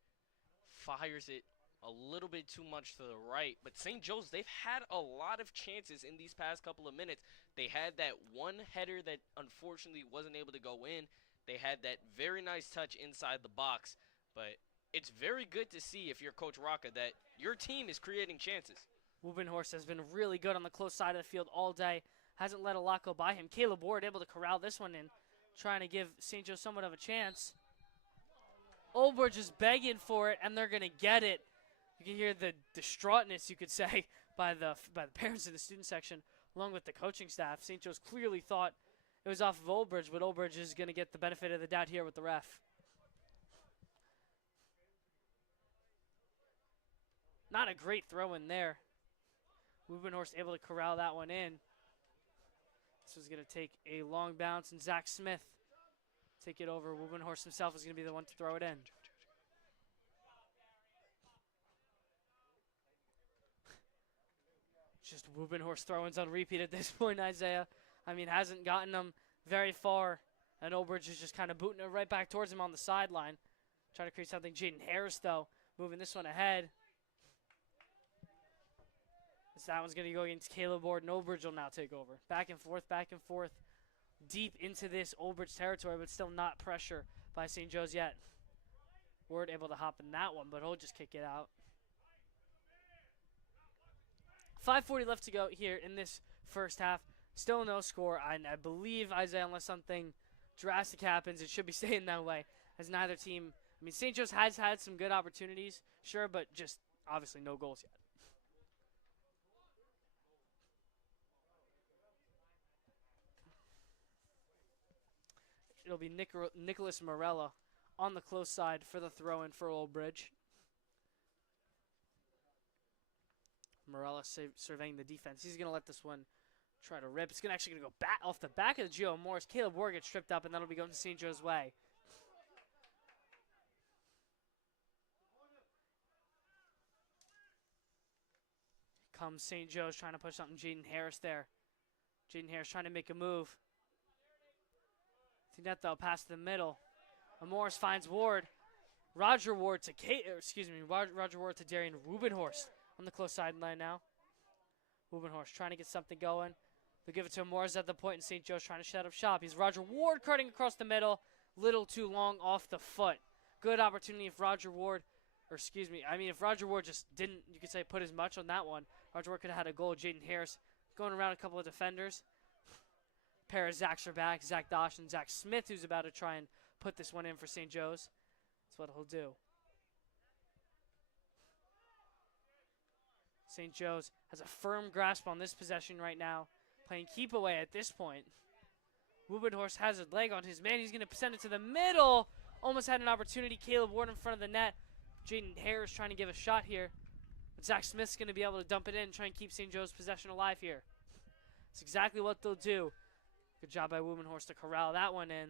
Fires it a little bit too much to the right. But St. Joe's, they've had a lot of chances in these past couple of minutes. They had that one header that unfortunately wasn't able to go in. They had that very nice touch inside the box. But it's very good to see, if you're Coach Rocca, that your team is creating chances. Wubenhorst has been really good on the close side of the field all day. Hasn't let a lot go by him. Caleb Ward able to corral this one in, trying to give St. Joe somewhat of a chance. Olbridge is begging for it, and they're going to get it. You can hear the distraughtness, you could say, by the parents in the student section, along with the coaching staff. St. Joe's clearly thought it was off of Olbridge, but Olbridge is going to get the benefit of the doubt here with the ref. Not a great throw in there. Wubenhorst able to corral that one in. This was going to take a long bounce, and Zach Smith take it over. Wubenhorst himself is going to be the one to throw it in. Just Wubenhorst throw-ins on repeat at this point, Isaiah. I mean, hasn't gotten them very far, and Olbridge is just kind of booting it right back towards him on the sideline. Trying to create something. Jaden Harris, though, moving this one ahead. So that one's going to go against Caleb Ward, and Olbridge will now take over. Back and forth, deep into this Olbridge territory, but still not pressure by St. Joe's yet. Ward able to hop in that one, but he'll just kick it out. 5:40 left to go here in this first half. Still no score. I believe, Isaiah, unless something drastic happens, it should be staying that way, as neither team, I mean, St. Joe's has had some good opportunities, sure, but just obviously no goals yet. It'll be Nicholas Morella on the close side for the throw-in for Olbridge. Morella surveying the defense. He's going to let this one try to rip. It's actually going to go back off the back of the Geo Morris. Caleb Ward gets tripped up, and that'll be going to St. Joe's way. Comes St. Joe's trying to push something. Jaden Harris there. Jaden Harris trying to make a move. To net, though, pass to the middle. Morris finds Ward. Roger Ward to Roger Ward to Darian Wubenhorst on the close sideline now. Wubenhorst trying to get something going. They'll give it to Morris at the point, and St. Joe's trying to shut up shop. He's Roger Ward cutting across the middle. Little too long off the foot. Good opportunity if Roger Ward, if Roger Ward just didn't, you could say, put as much on that one, Roger Ward could have had a goal. Jaden Harris going around a couple of defenders. Pair of Zacks are back. Zach Dosh and Zach Smith, who's about to try and put this one in for St. Joe's. That's what he'll do. St. Joe's has a firm grasp on this possession right now, playing keep away at this point. Wubenhorst has a leg on his man. He's going to send it to the middle. Almost had an opportunity. Caleb Ward in front of the net. Jaden Harris trying to give a shot here. But Zach Smith's going to be able to dump it in and try and keep St. Joe's possession alive here. That's exactly what they'll do. Good job by Wubenhorst to corral that one in.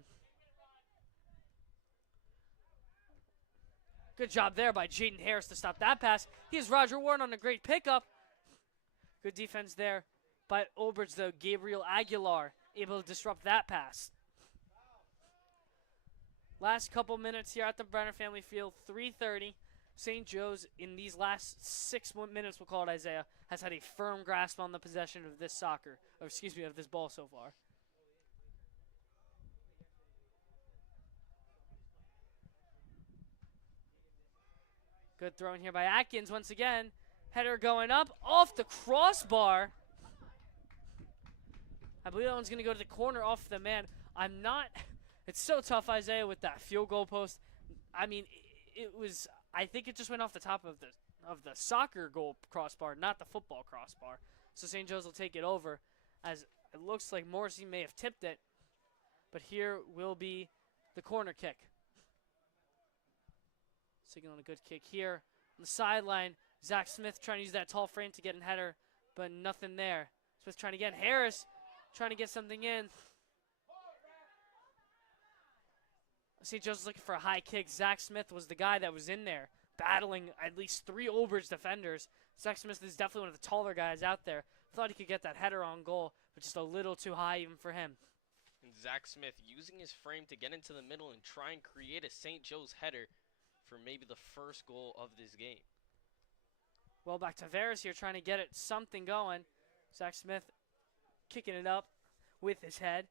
Good job there by Jaden Harris to stop that pass. Here's Roger Ward on a great pickup. Good defense there by Olbridge, though. Gabriel Aguilar able to disrupt that pass. Last couple minutes here at the Brenner Family Field. 3:30. St. Joe's, in these last 6 minutes, we'll call it, Isaiah, has had a firm grasp on the possession of this of this ball so far. Good throw in here by Atkins once again. Header going up off the crossbar. I believe that one's going to go to the corner off the man. It's so tough, Isaiah, with that field goal post. I mean, I think it just went off the top of the soccer goal crossbar, not the football crossbar. So St. Joe's will take it over, as it looks like Morrissey may have tipped it. But here will be the corner kick. Signaling a good kick here. On the sideline, Zach Smith trying to use that tall frame to get a header, but nothing there. Smith trying to get Harris, trying to get something in. St. Joe's looking for a high kick. Zach Smith was the guy that was in there, battling at least 3 Old Bridge defenders. Zach Smith is definitely one of the taller guys out there. Thought he could get that header on goal, but just a little too high even for him. And Zach Smith using his frame to get into the middle and try and create a St. Joe's header for maybe the first goal of this game. Well, back to Veras here, trying to get it something going. Zach Smith kicking it up with his head.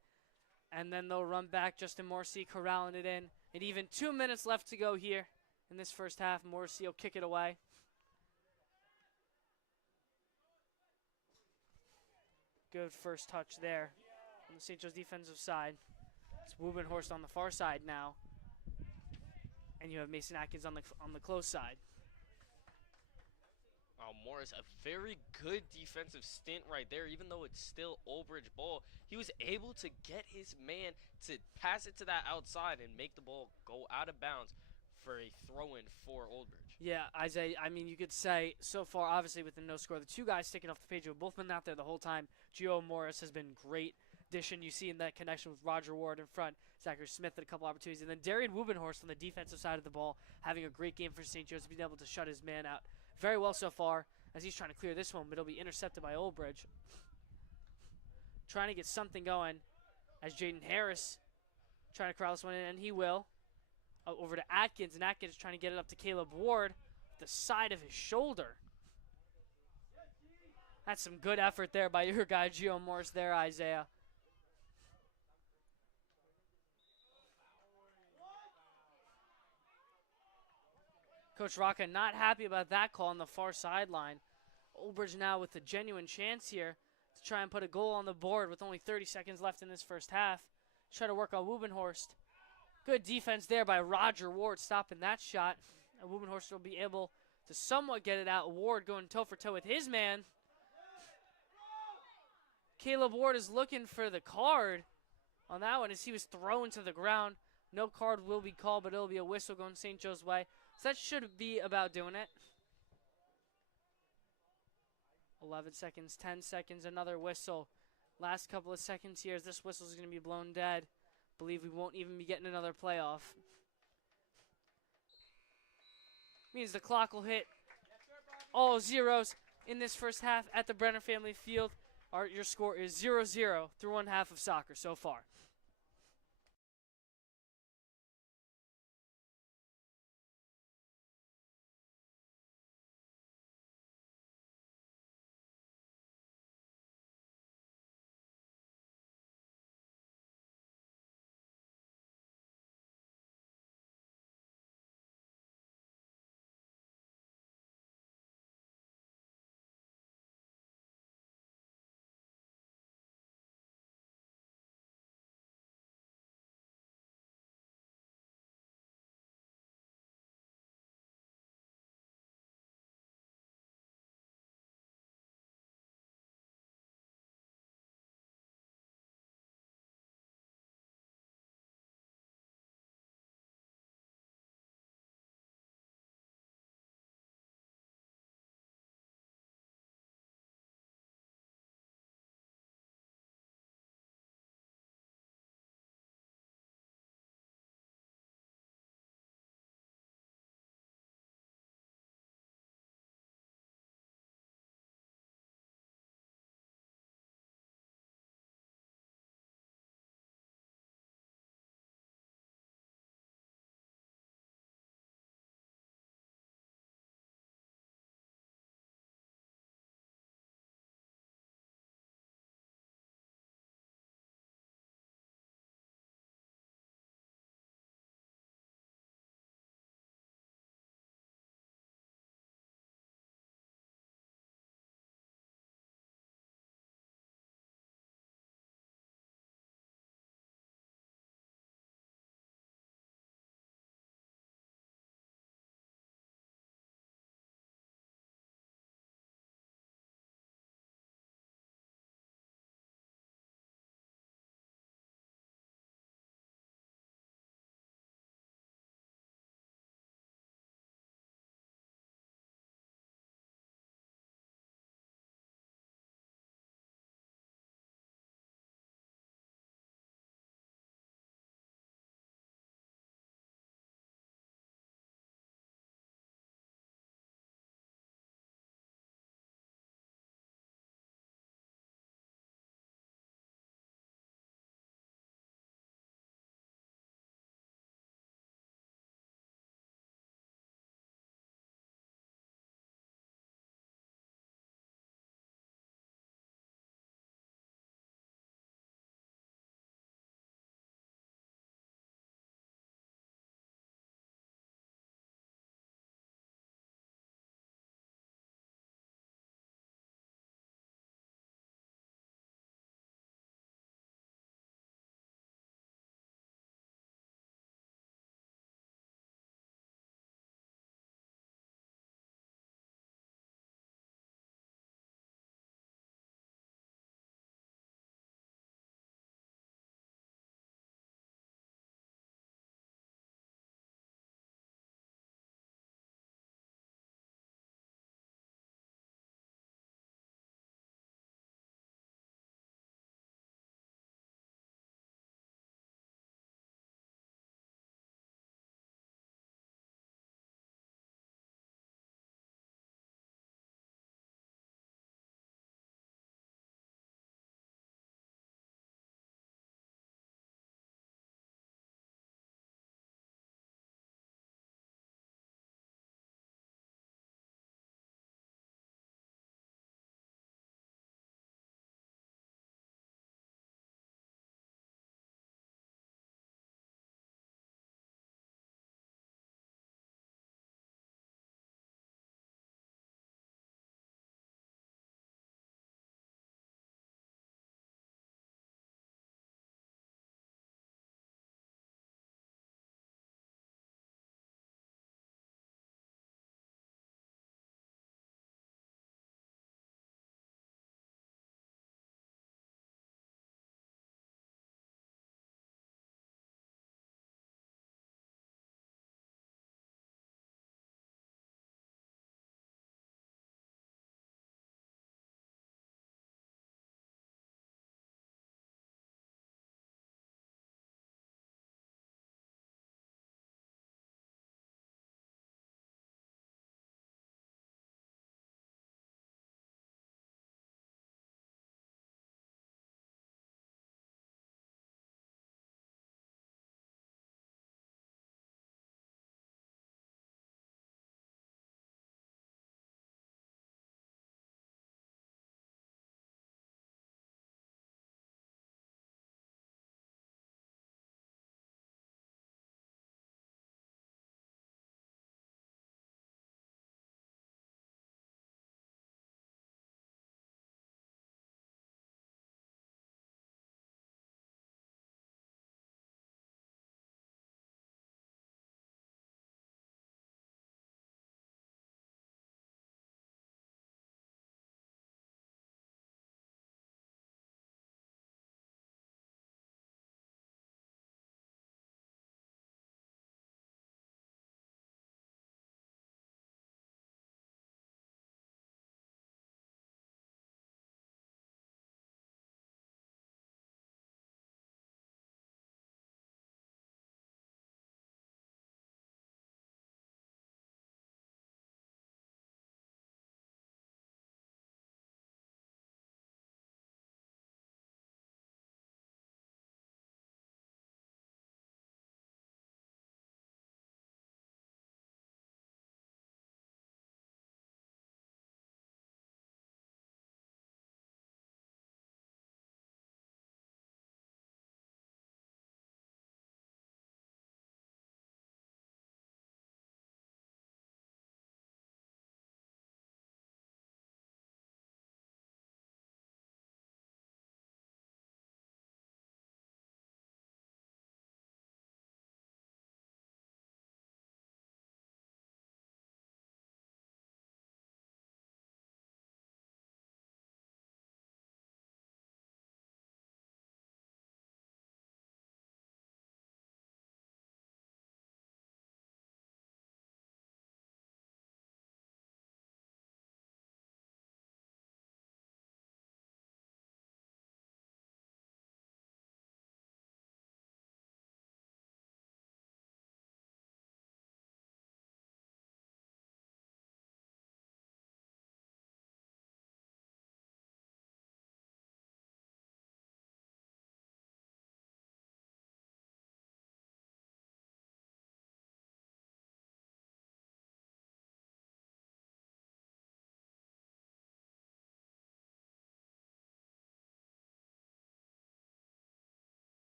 And then they'll run back. Justin Morrissey corralling it in. And even 2 minutes left to go here in this first half. Morrissey will kick it away. Good first touch there on the St. Joe's defensive side. It's Wubenhorst on the far side now. And you have Mason Atkins on the close side. Morris, a very good defensive stint right there. Even though it's still Old Bridge ball, he was able to get his man to pass it to that outside and make the ball go out of bounds for a throw-in for Old Bridge. Yeah, Isaiah, I mean, you could say so far, obviously, with the no score, the 2 guys sticking off the page have both been out there the whole time. Gio Morris has been great addition. You see in that connection with Roger Ward in front, Zachary Smith had a couple opportunities, and then Darian Wubenhorst on the defensive side of the ball having a great game for St. Joe's, being able to shut his man out very well so far as he's trying to clear this one, but it'll be intercepted by Old Bridge. Trying to get something going as Jaden Harris trying to corral this one in, and he will. Over to Atkins, and Atkins trying to get it up to Caleb Ward, the side of his shoulder. That's some good effort there by your guy, Gio Morris there, Isaiah. Coach Rocca not happy about that call on the far sideline. Old Bridge now with a genuine chance here to try and put a goal on the board with only 30 seconds left in this first half. Try to work on Wubenhorst. Good defense there by Roger Ward stopping that shot. And Wubenhorst will be able to somewhat get it out. Ward going toe-for-toe with his man. Caleb Ward is looking for the card on that one as he was thrown to the ground. No card will be called, but it'll be a whistle going St. Joe's way. So that should be about doing it. 11 seconds, 10 seconds, another whistle. Last couple of seconds here as this whistle is going to be blown dead. Believe we won't even be getting another playoff. Means the clock will hit all zeros in this first half at the Brenner Family Field. Your score is 0-0 through one half of soccer so far.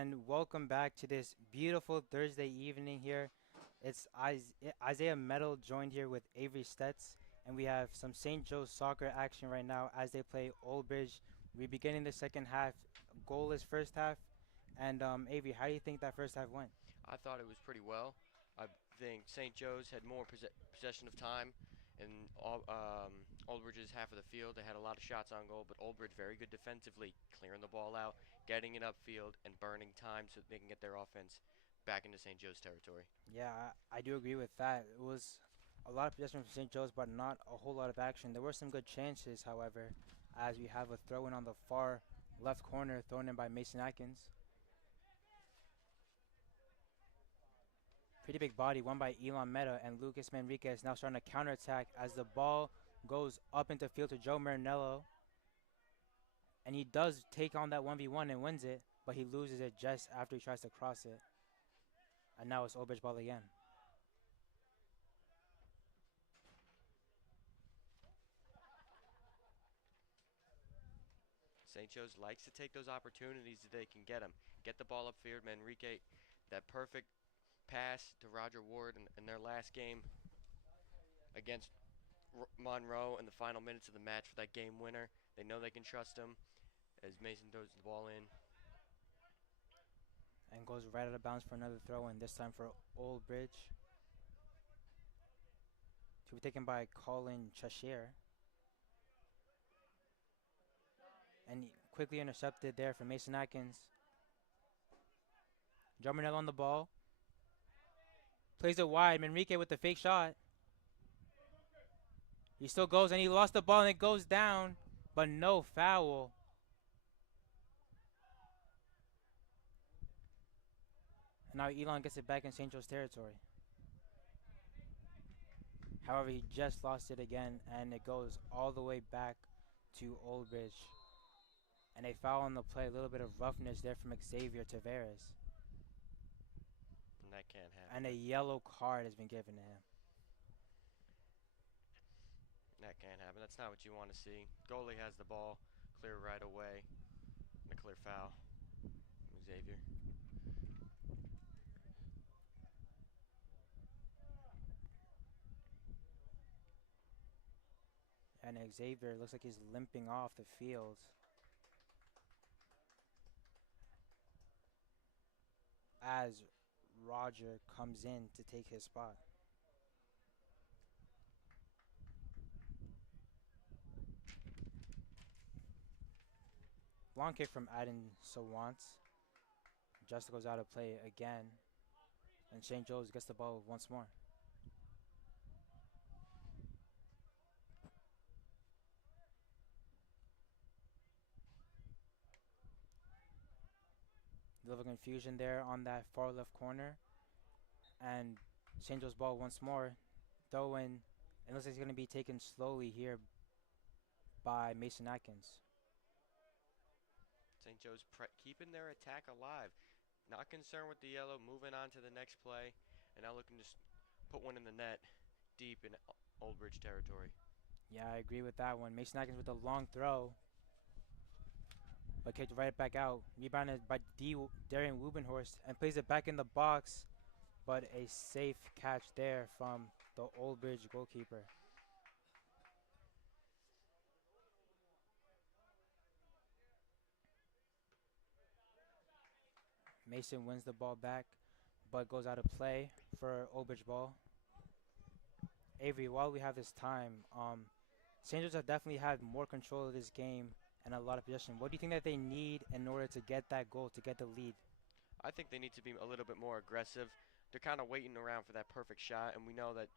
and welcome back to this beautiful Thursday evening here. It's Isaiah Metal joined here with Avery Stetz, and we have some St. Joe's soccer action right now as they play Old Bridge. We're beginning the second half, goalless first half. And Avery, how do you think that first half went? I thought it was pretty well. I think St. Joe's had more possession of time in Oldbridge's half of the field. They had a lot of shots on goal, but Oldbridge very good defensively, clearing the ball out, getting it upfield, and burning time so that they can get their offense back into St. Joe's territory. Yeah, I do agree with that. It was a lot of possession from St. Joe's, but not a whole lot of action. There were some good chances, however, as we have a throw in on the far left corner, thrown in by Mason Atkins. Pretty big body, won by Elon Meta, and Lucas Manriquez now starting to counterattack as the ball goes up into field to Joe Marinello. And he does take on that 1v1 and wins it, but he loses it just after he tries to cross it. And now it's Old Bridge ball again. St. Joe's likes to take those opportunities that they can get them. Get the ball upfield. Manrique, that perfect pass to Roger Ward in their last game against Monroe in the final minutes of the match for that game winner. They know they can trust him as Mason throws the ball in. And goes right out of bounds for another throw in, this time for Old Bridge. To be taken by Colin Cheshire. And quickly intercepted there for Mason Atkins. Joe Marinello on the ball. Plays it wide. Manrique with the fake shot. He still goes, and he lost the ball, and it goes down, but no foul. And now Elon gets it back in St. Joe's territory. However, he just lost it again, and it goes all the way back to Old Bridge. And a foul on the play, a little bit of roughness there from Xavier Tavares. And that can't happen. And a yellow card has been given to him. That can't happen. That's not what you want to see. Goalie has the ball, clear right away, and a clear foul from Xavier. And Xavier looks like he's limping off the field. As Roger comes in to take his spot. Long kick from Adam Sawant. Just goes out of play again. And St. Joe's gets the ball once more. A little confusion there on that far left corner. And St. Joe's ball once more. Throw in. It looks like it's going to be taken slowly here by Mason Atkins. St. Joe's keeping their attack alive. Not concerned with the yellow, moving on to the next play, and now looking to put one in the net deep in Old Bridge territory. Yeah, I agree with that one. Mason Atkins with a long throw, but kicked right back out. Rebounded by Darian Wubenhorst and plays it back in the box, but a safe catch there from the Old Bridge goalkeeper. Mason wins the ball back, but goes out of play for Old Bridge ball. Avery, while we have this time, St. Joe's have definitely had more control of this game and a lot of possession. What do you think that they need in order to get that goal, to get the lead? I think they need to be a little bit more aggressive. They're kind of waiting around for that perfect shot, and we know that,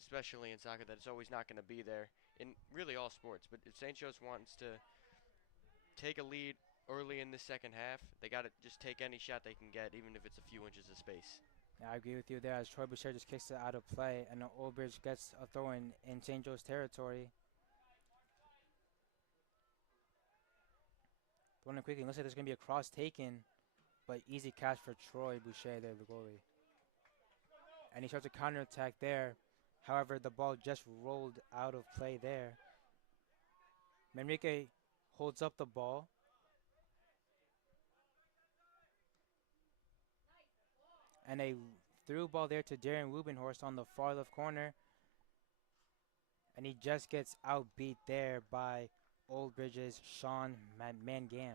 especially in soccer, that it's always not going to be there in really all sports. But if St. Joe's wants to take a lead early in the second half, they got to just take any shot they can get, even if it's a few inches of space. Yeah, I agree with you there as Troy Boucher just kicks it out of play, and Old Bridge gets a throw in St. Joe's territory. Running quickly, looks like there's going to be a cross taken, but easy catch for Troy Boucher there, the goalie. And he starts a counterattack there. However, the ball just rolled out of play there. Manrique holds up the ball. And a through ball there to Darren Rubenhorst on the far left corner. And he just gets outbeat there by Old Bridge's Sean Mangam.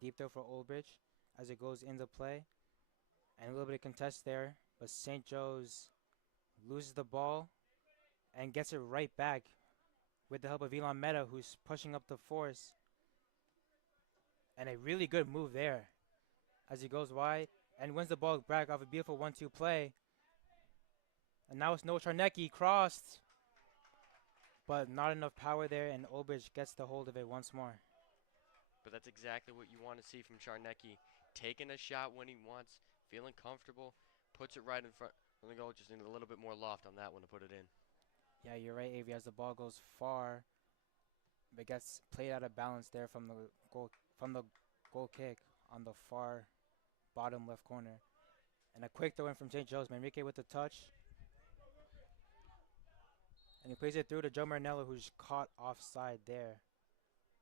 Deep throw for Old Bridge as it goes into play. And a little bit of contest there. But St. Joe's loses the ball and gets it right back with the help of Elon Meta, who's pushing up the force. And a really good move there as he goes wide and wins the ball back off a beautiful 1-2 play. And now it's Noah Charnecki crossed, but not enough power there, and Olbridge gets the hold of it once more. But that's exactly what you want to see from Charnecki. Taking a shot when he wants, feeling comfortable, puts it right in front of the goal. Just need a little bit more loft on that one to put it in. Yeah, you're right, Avery, as the ball goes far, but gets played out of balance there from the goal kick on the far bottom left corner. And a quick throw in from St. Joe's. Manrique with the touch. And he plays it through to Joe Marinello, who's caught offside there.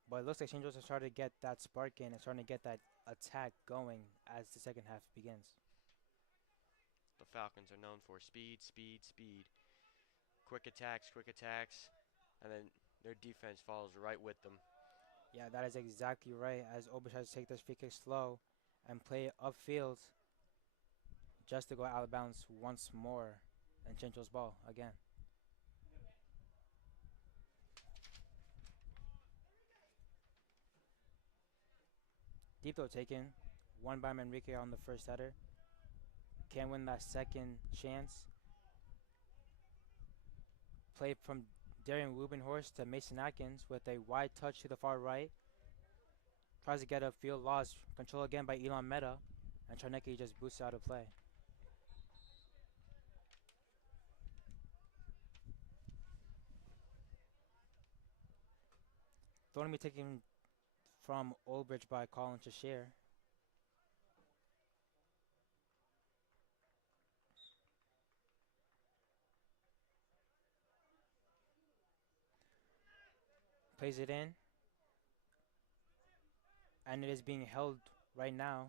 But it looks like St. Joe's are starting to get that spark in and starting to get that attack going as the second half begins. The Falcons are known for speed, speed, speed. Quick attacks, and then their defense follows right with them. Yeah, that is exactly right, as Obish has to take this free kick slow and play it upfield just to go out of bounds once more and St. Joe's ball again. Deep throw taken, won by Manrique on the first header. Can't win that second chance. Play from Darian Rubenhorst to Mason Atkins with a wide touch to the far right. Tries to get a field loss. Control again by Elon Meta. And Charnecki just boosts out of play. Thornton be taken from Oldbridge by Colin Cheshire. Plays it in. And it is being held right now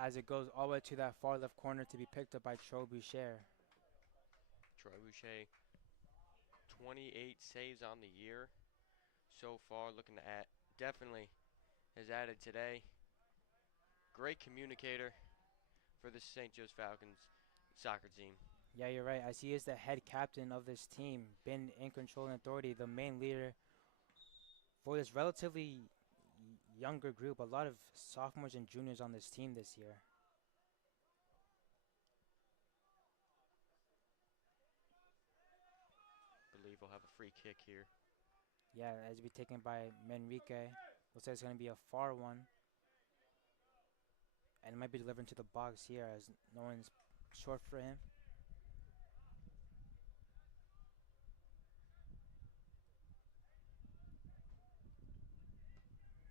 as it goes all the way to that far left corner to be picked up by Troy Boucher. Troy Boucher, 28 saves on the year so far. Looking at definitely has added today. Great communicator for the St. Joe's Falcons soccer team. Yeah, you're right. As he is the head captain of this team, been in control and authority, the main leader for this relatively younger group. A lot of sophomores and juniors on this team this year. Believe we'll have a free kick here. Yeah, as it be taken by Manrique. Looks like it's going to be a far one. And it might be delivered to the box here as no one's short for him.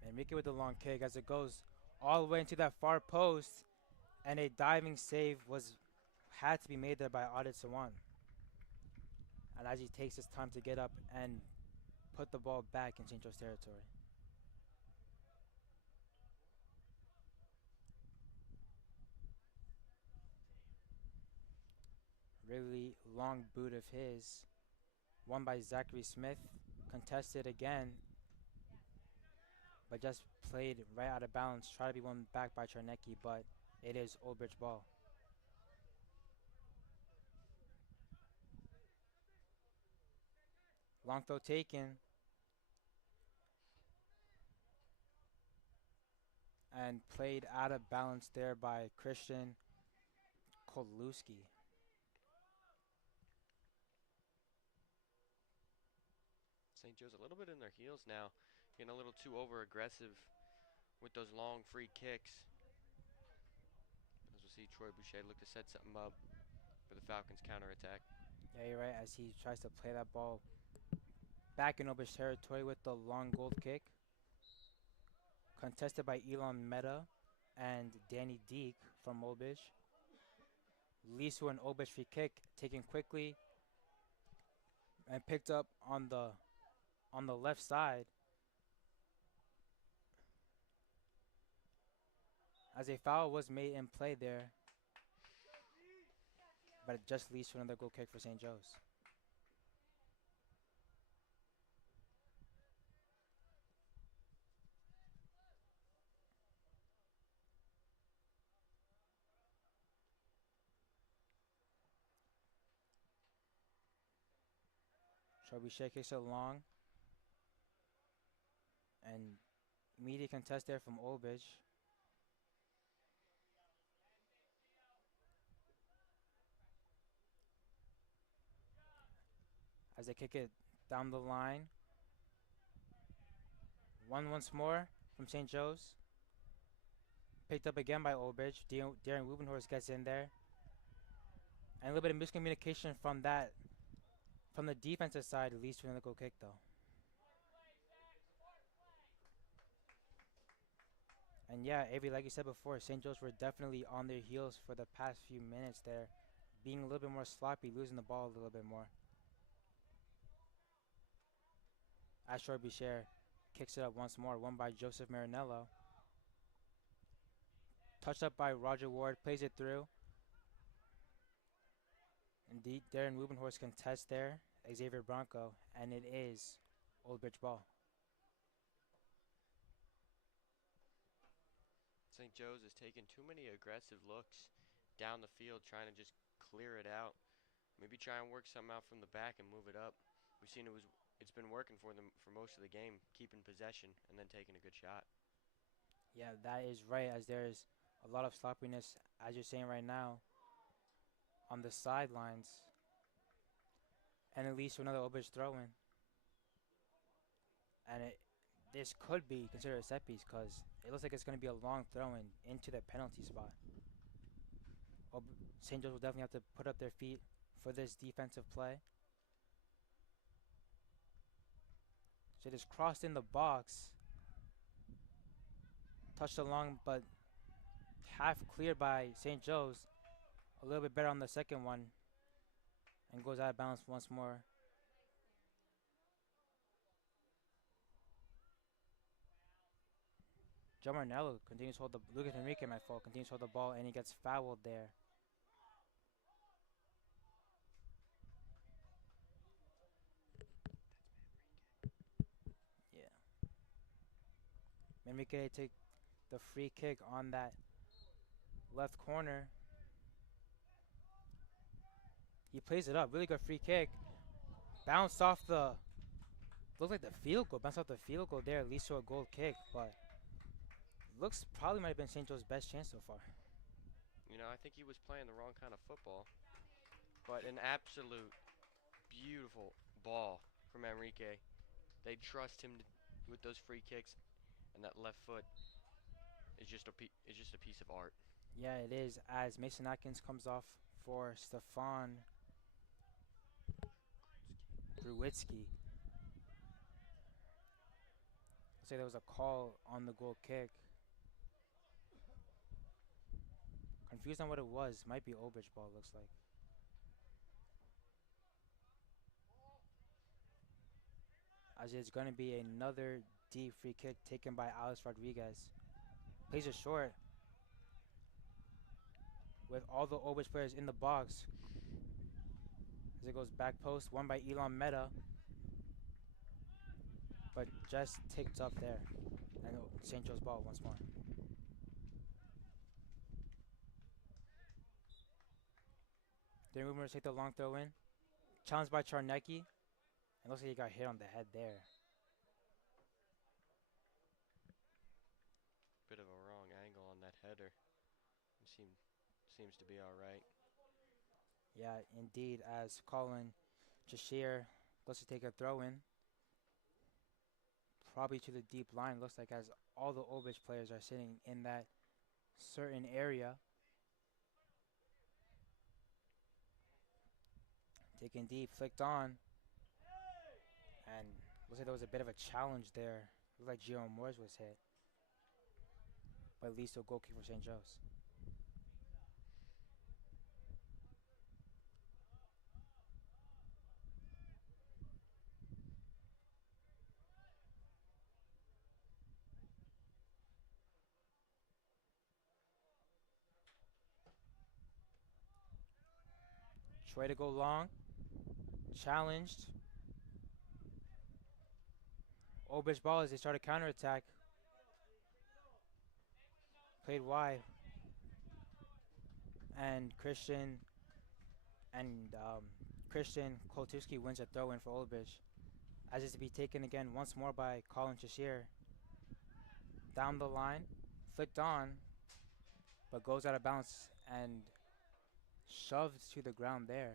Manrique with the long kick as it goes all the way into that far post. And a diving save had to be made there by Adit Sawan. And as he takes his time to get up and put the ball back in St. Joe's territory. Really long boot of his. Won by Zachary Smith. Contested again. But just played right out of bounds. Tried to be won back by Charnecki, but it is Old Bridge ball. Long throw taken. And played out of balance there by Christian Koluski. St. Joe's a little bit in their heels now. Getting a little too over aggressive with those long free kicks. As we'll see Troy Boucher look to set something up for the Falcons counterattack. Yeah, you're right, as he tries to play that ball back in Obish territory with the long goal kick. Contested by Elon Meta. and Danny Deek from Old Bridge. Leads to an Old Bridge free kick, taken quickly and picked up on the left side as a foul was made in play there, but it just leads to another goal kick for St. Joe's. Trebuchet kicks it long, and immediate contest there from Old Bridge. As they kick it down the line. Once more from St. Joe's. Picked up again by Old Bridge. Darren Rubenhorst gets in there. And a little bit of miscommunication from the defensive side leads to another goal kick though. And yeah, Avery, like you said before, St. Joe's were definitely on their heels for the past few minutes there. Being a little bit more sloppy, losing the ball a little bit more. Ashore Bichir kicks it up once more, won by Joseph Marinello. Touched up by Roger Ward, plays it through. Indeed, Darren Rubenhorst contests there, Xavier Bronco, and it is Old Bridge ball. St. Joe's is taking too many aggressive looks down the field, trying to just clear it out. Maybe try and work something out from the back and move it up. We've seen it's been working for them for most of the game, keeping possession and then taking a good shot. Yeah, that is right, as there's a lot of sloppiness, as you're saying right now, on the sidelines. And it leads to another Old Bridge throw-in. And this could be considered a set piece because it looks like it's going to be a long throw-in into the penalty spot. St. Joe's will definitely have to put up their feet for this defensive play. So it is crossed in the box. Touched along, but half cleared by St. Joe's. A little bit better on the second one. And goes out of bounds once more. Joe Marinello continues to hold the Lucas Enrique, my fault, continues to hold the ball, and he gets fouled there. Yeah. Enrique take the free kick on that left corner. He plays it up, really good free kick. Bounced off the, looks like the field goal, bounced off the field goal there, leads to a goal kick, but looks probably might have been St. Joe's best chance so far. You know, I think he was playing the wrong kind of football. But an absolute beautiful ball from Enrique. They trust him with those free kicks, and that left foot is just a piece of art. Yeah, it is, as Mason Atkins comes off for Stefan Gruitsky. Looks like there was a call on the goal kick. Confused on what it was. Might be Old Bridge ball, looks like. As it's going to be another deep free kick taken by Alex Rodriguez. Plays it short. With all the Old Bridge players in the box. As it goes back post, won by Elon Meta. But just ticked up there. And St. Joe's ball once more. Then Rumors take the long throw in. Challenged by Charnecki. And looks like he got hit on the head there. Bit of a wrong angle on that header. Seems to be all right. Yeah, indeed, as Colin Jashir looks to take a throw in. Probably to the deep line, looks like, as all the Old Bridge players are sitting in that certain area. Taken deep, flicked on. And looks like there was a bit of a challenge there. Looked like Gio Moores was hit. but it leads to a goal kick for St. Joe's. Try to go long. Challenged. Old Bridge ball as they start a counterattack. Played wide. And Christian Koltuski wins a throw in for Old Bridge. As is to be taken again once more by Colin Cheshire. Down the line. Flicked on. But goes out of bounds and shoved to the ground there.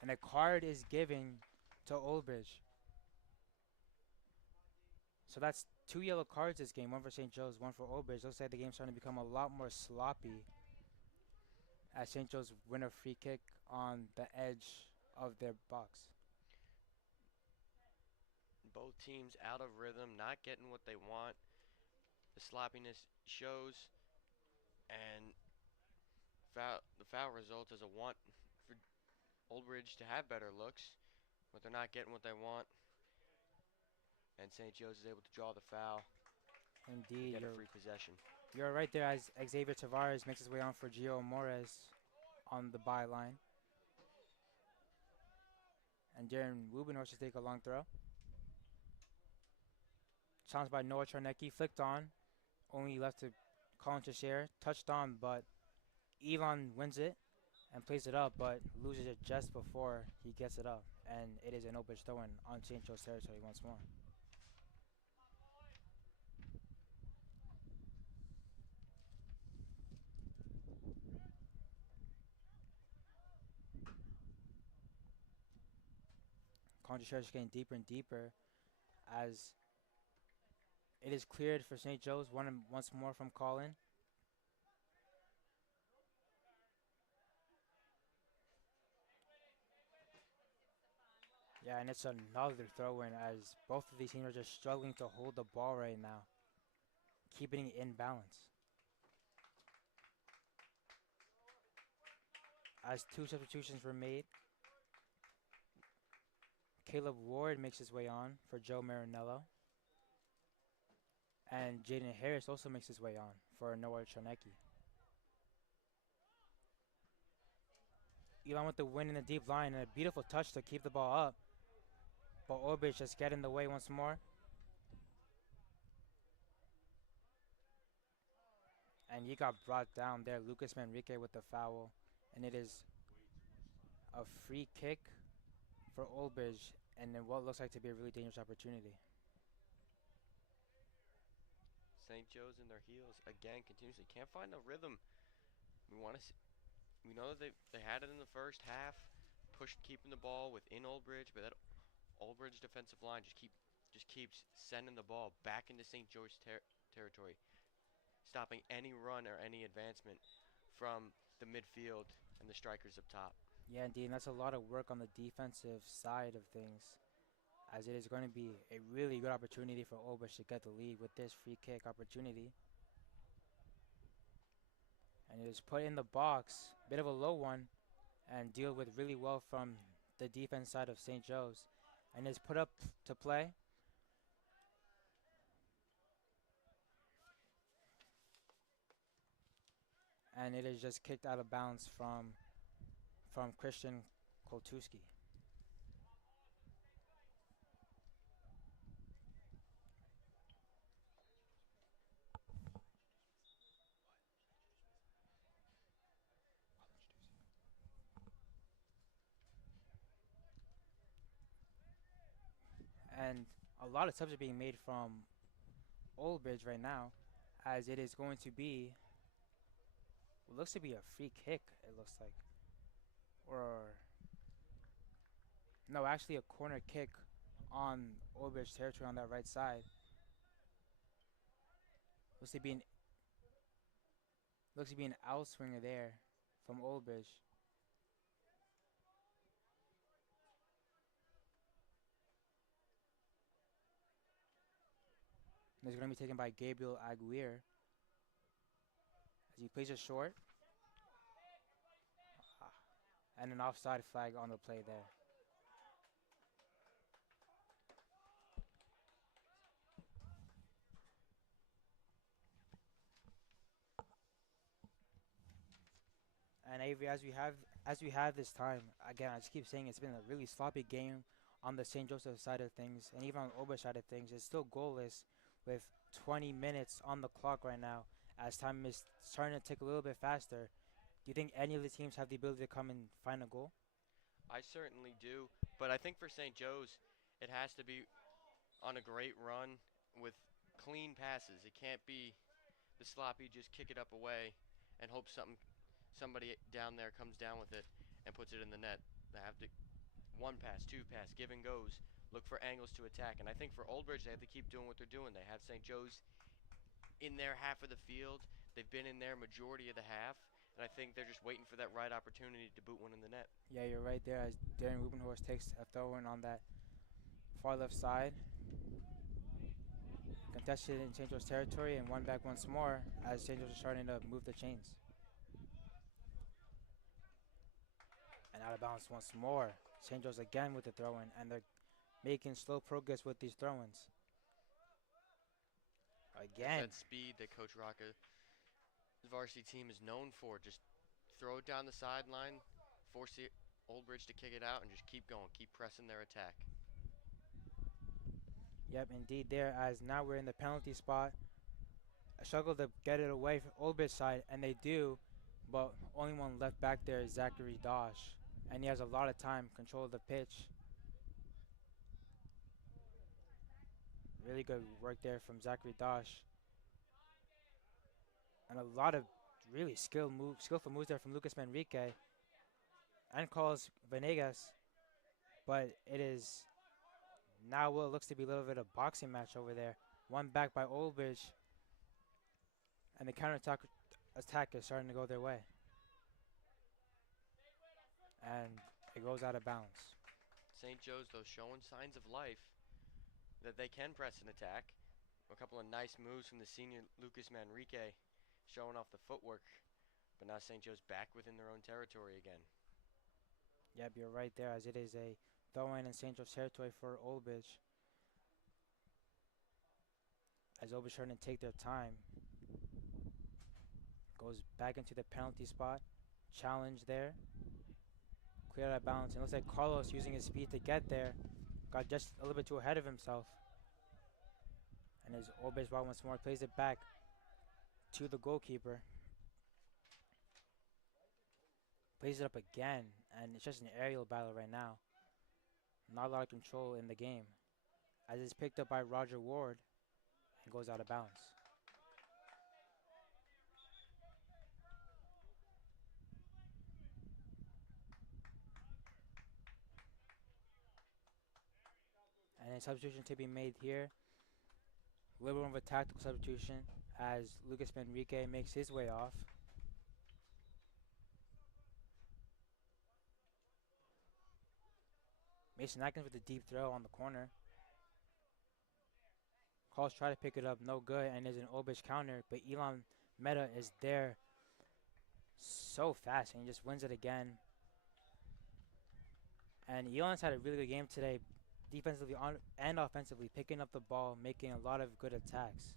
And a card is given to Old Bridge. So that's 2 yellow cards this game, one for St. Joe's, one for Old Bridge. Looks like the game's starting to become a lot more sloppy as St. Joe's win a free kick on the edge of their box. Both teams out of rhythm, not getting what they want. The sloppiness shows, and the foul results as a want for Old Bridge to have better looks, but they're not getting what they want. And St. Joe's is able to draw the foul and Indeed, get a free possession. you're right there as Xavier Tavares makes his way on for Gio Morez on the byline. And Darren Wubinor should take a long throw. Challenged by Noah Charnecki, flicked on. Only left to Colin Cheshire. Touched on, but Elon wins it and plays it up, but loses it just before he gets it up. And it is an Old Bridge throw-in on St. Joe's territory once more. Colin Cheshire is getting deeper and deeper as it is cleared for St. Joe's once more from Colin. Yeah, and it's another throw-in as both of these teams are just struggling to hold the ball right now, keeping it in balance. As 2 substitutions were made, Caleb Ward makes his way on for Joe Marinello. And Jaden Harris also makes his way on for Noah Charnecki. Elon with the win in the deep line and a beautiful touch to keep the ball up. But Old Bridge just get in the way once more. And he got brought down there. Lucas Manrique with the foul. And it is a free kick for Old Bridge. And then what looks like to be a really dangerous opportunity. St. Joe's in their heels again continuously. Can't find a rhythm. We know that they had it in the first half, keeping the ball within Old Bridge, but that Old Bridge defensive line just keeps sending the ball back into St. Joe's territory, stopping any run or any advancement from the midfield and the strikers up top. Yeah, indeed, and that's a lot of work on the defensive side of things, as it is going to be a really good opportunity for Old Bridge to get the lead with this free kick opportunity. And it is put in the box, bit of a low one, and dealt with really well from the defense side of St. Joe's. And is put up to play. And it is just kicked out of bounds from Christian Koltuski. And a lot of subs are being made from Old Bridge right now, as it is going to be what looks to be a free kick, it looks like. Or no, actually a corner kick on Old Bridge territory on that right side. Looks to be an outswinger there from Old Bridge. And it's going to be taken by Gabriel Aguirre as he plays it short. And an offside flag on the play there. And Avery, as we have this time, again, I just keep saying it's been a really sloppy game on the St. Joseph side of things, and even on the Ober side of things. It's still goalless with 20 minutes on the clock right now, as time is starting to tick a little bit faster. Do you think any of the teams have the ability to come and find a goal? I certainly do, but I think for St. Joe's, it has to be on a great run with clean passes. It can't be the sloppy just kick it up away and hope somebody down there comes down with it and puts it in the net. They have to one pass, two pass, give and goes, look for angles to attack. And I think for Old Bridge, they have to keep doing what they're doing. They have St. Joe's in their half of the field. They've been in there majority of the half, and I think they're just waiting for that right opportunity to boot one in the net. Yeah, you're right there as Darren Rubenhorst takes a throw in on that far left side. Contested in St. Joe's territory and one back once more as St. Joe's is starting to move the chains. And out of bounds once more. St. Joe's again with the throw-in, and they're making slow progress with these throw-ins. Again. That speed that Coach Rocca's varsity team is known for. Just throw it down the sideline, force the Old Bridge to kick it out, and just keep going, keep pressing their attack. Yep, indeed there, as now we're in the penalty spot. I struggle to get it away from Old Bridge side, and they do, but only one left back there is Zachary Dosh, and he has a lot of time, control of the pitch. Really good work there from Zachary Dosh. And a lot of really skillful moves there from Lucas Manrique and Carlos Venegas, but it is now what looks to be a little bit of boxing match over there. One back by Old Bridge, and the counter-attack is starting to go their way. And it goes out of bounds. St. Joe's, though, showing signs of life that they can press an attack. A couple of nice moves from the senior Lucas Manrique, showing off the footwork. But now St. Joe's back within their own territory again. Yep, you're right there, as it is a throw-in St. Joe's territory for Old Bridge. As Old Bridge trying to take their time. Goes back into the penalty spot. Challenge there. Clear out of bounds. And it looks like Carlos, using his speed to get there, got just a little bit too ahead of himself. And as Old Bridge once more plays it back to the goalkeeper. Plays it up again, and it's just an aerial battle right now. Not a lot of control in the game. As it's picked up by Roger Ward and goes out of bounds. And a substitution to be made here. A little bit of a tactical substitution as Lucas Manrique makes his way off. Mason Atkins with a deep throw on the corner. Carlos try to pick it up, no good, and there's an Old Bridge counter, but Elon Meta is there so fast, and he just wins it again. And Elon's had a really good game today, defensively and offensively, picking up the ball, making a lot of good attacks.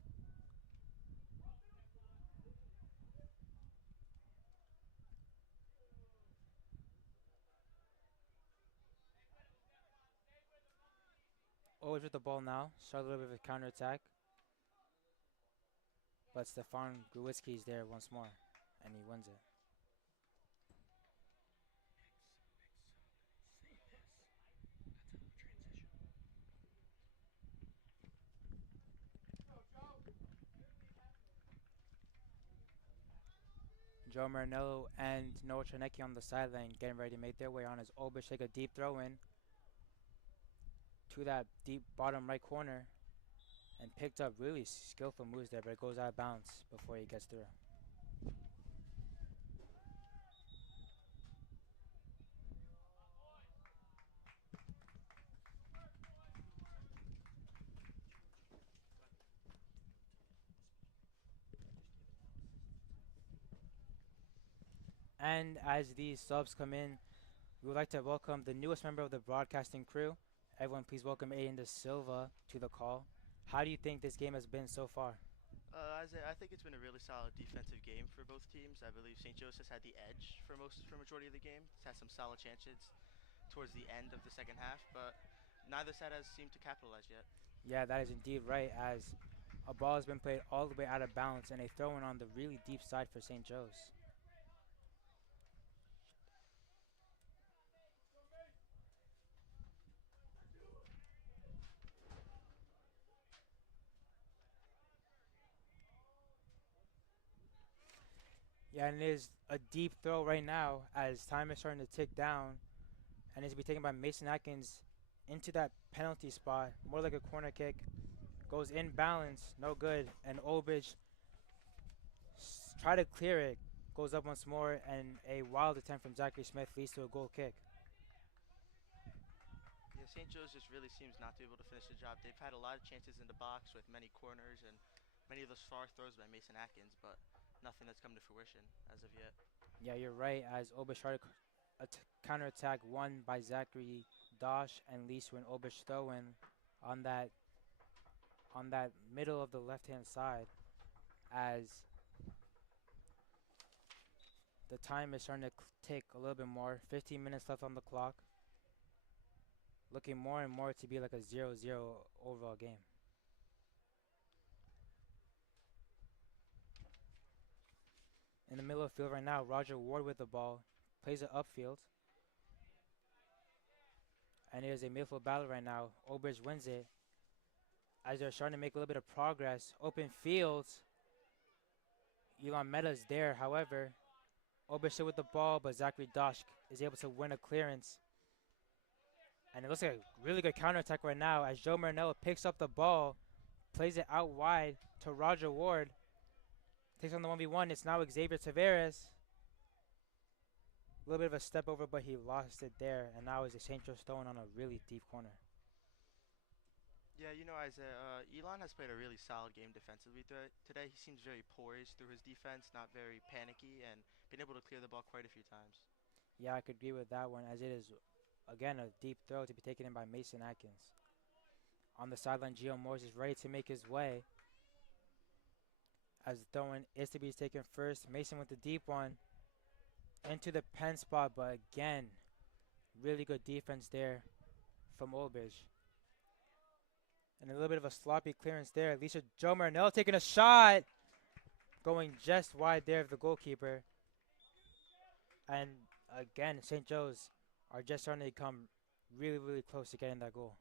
Always with the ball now. Start a little bit of a counterattack. But Stefan Gruitzky is there once more, and he wins it. Joe Marinello and Noah Czernecki on the sideline getting ready to make their way on as Old Bridge take a deep throw in to that deep bottom right corner and picked up really skillful moves there, but it goes out of bounds before he gets through. And as these subs come in, we would like to welcome the newest member of the broadcasting crew. Everyone, please welcome Aiden De Silva to the call. How do you think this game has been so far? Isaiah, I think it's been a really solid defensive game for both teams. I believe St. Joseph's had the edge for majority of the game. It's had some solid chances towards the end of the second half, but neither side has seemed to capitalize yet. Yeah, that is indeed right, as a ball has been played all the way out of bounds and a throw in on the really deep side for St. Joe's. Yeah, and it is a deep throw right now as time is starting to tick down, and it's to be taken by Mason Atkins into that penalty spot, more like a corner kick. Goes in balance, no good, and Olbridge try to clear it, goes up once more, and a wild attempt from Zachary Smith leads to a goal kick. Yeah, St. Joe's just really seems not to be able to finish the job. They've had a lot of chances in the box with many corners and many of those far throws by Mason Atkins, but nothing that's come to fruition as of yet. Yeah, you're right, as Olbridge tried a counterattack won by Zachary Dosh and leads to an Olbridge throw-in on that middle of the left-hand side, as the time is starting to tick a little bit more. 15 minutes left on the clock. Looking more and more to be like a 0-0 overall game. In the middle of the field right now, Roger Ward with the ball. Plays it upfield. And it is a midfield battle right now. Olbridge wins it. As they're starting to make a little bit of progress. Open fields. Elon Meta's there, however. Olbridge still with the ball, but Zachary Dosh is able to win a clearance. And it looks like a really good counterattack right now as Joe Marinello picks up the ball, plays it out wide to Roger Ward. Takes on the 1v1. It's now Xavier Tavares. A little bit of a step over, but he lost it there. And now is a St. Joe's throwing on a really deep corner. Yeah, you know, Isaiah, Elon has played a really solid game defensively today. He seems very poised through his defense, not very panicky, and been able to clear the ball quite a few times. Yeah, I could agree with that one, as it is, again, a deep throw to be taken in by Mason Atkins. On the sideline, Gio Morris is ready to make his way. As the throw-in is to be taken first. Mason with the deep one into the pen spot, but again, really good defense there from Olbridge. And a little bit of a sloppy clearance there. At least Joe Marinello taking a shot, going just wide there of the goalkeeper. And again, St. Joe's are just starting to come really, really close to getting that goal.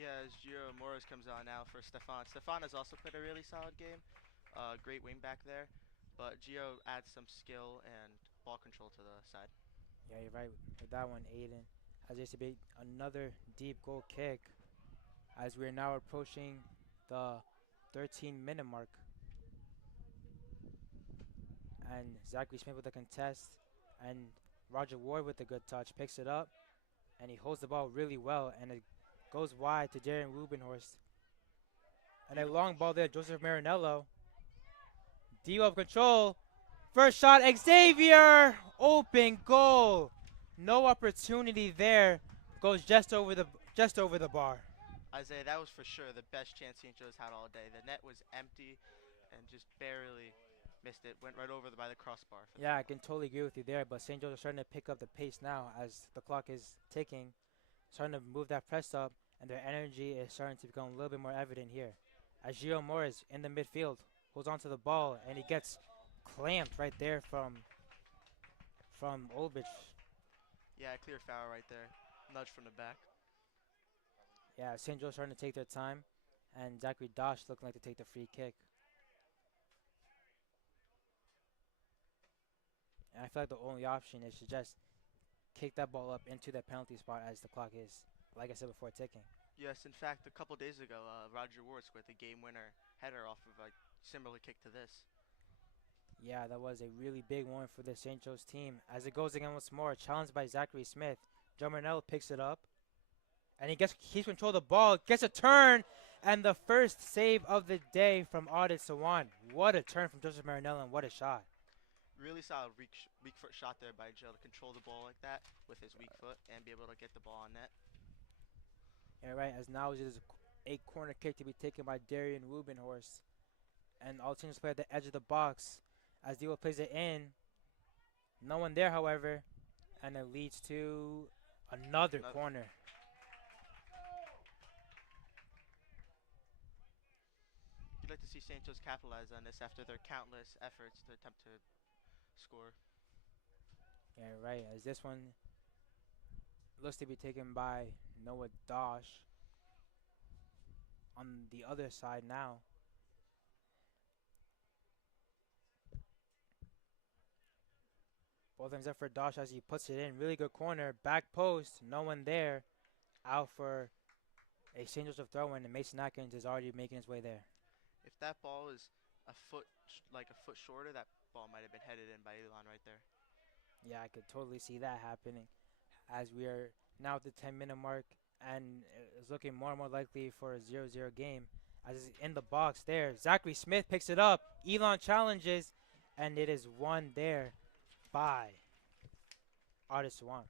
Yeah, as Gio Morris comes on now for Stefan. Stefan has also played a really solid game. Great wing back there. But Gio adds some skill and ball control to the side. Yeah, you're right with that one, Aiden. As there to be another deep goal kick as we're now approaching the 13-minute mark. And Zachary Smith with the contest, and Roger Ward with the good touch picks it up, and he holds the ball really well, and it goes wide to Darren Rubenhorst. And a long ball there, Joseph Marinello. Dio of control. First shot, Xavier! Open goal. No opportunity there. Goes just over the bar. Isaiah, that was for sure the best chance St. Joe's had all day. The net was empty and just barely missed it. Went right over by the crossbar. Yeah, I can totally agree with you there, but St. Joe's are starting to pick up the pace now as the clock is ticking. Starting to move that press up, and their energy is starting to become a little bit more evident here. As Gio Morris in the midfield holds onto the ball, and he gets clamped right there from Olbridge. Yeah, clear foul right there. Nudge from the back. Yeah, St. Joe's starting to take their time, and Zachary Dosh looking like to take the free kick. And I feel like the only option is to just kick that ball up into the penalty spot as the clock is, like I said before, ticking. Yes, in fact, a couple days ago, Roger Ward scored the game winner header off of a similar kick to this. Yeah, that was a really big one for the St. Joe's team. As it goes again once more, challenged by Zachary Smith. Joe Marinello picks it up, and he keeps control of the ball, gets a turn, And the first save of the day from Audit Sawan. What a turn from Joseph Marinello and what a shot. Really solid weak foot shot there by Joe to control the ball like that with his weak foot and be able to get the ball on net. Yeah, right, as now it is a corner kick to be taken by Darian Rubenhorst. And all teams play at the edge of the box as Diwa plays it in. No one there, however, and it leads to another corner. You'd like to see St. Joe's capitalize on this after their countless efforts to attempt to score. Yeah, right, as this one looks to be taken by Noah Dosh on the other side now. Both ends up for Dosh as he puts it in. Really good corner. Back post. No one there. Out for a St. Joseph throw-in, and Mason Atkins is already making his way there. If that ball is a foot shorter, that ball might have been headed in by Elon right there. Yeah, I could totally see that happening as we are now at the 10-minute mark, and it's looking more and more likely for a 0-0 game. As it's in the box there, Zachary Smith picks it up. Elon challenges, and it is won there by Artist Swan.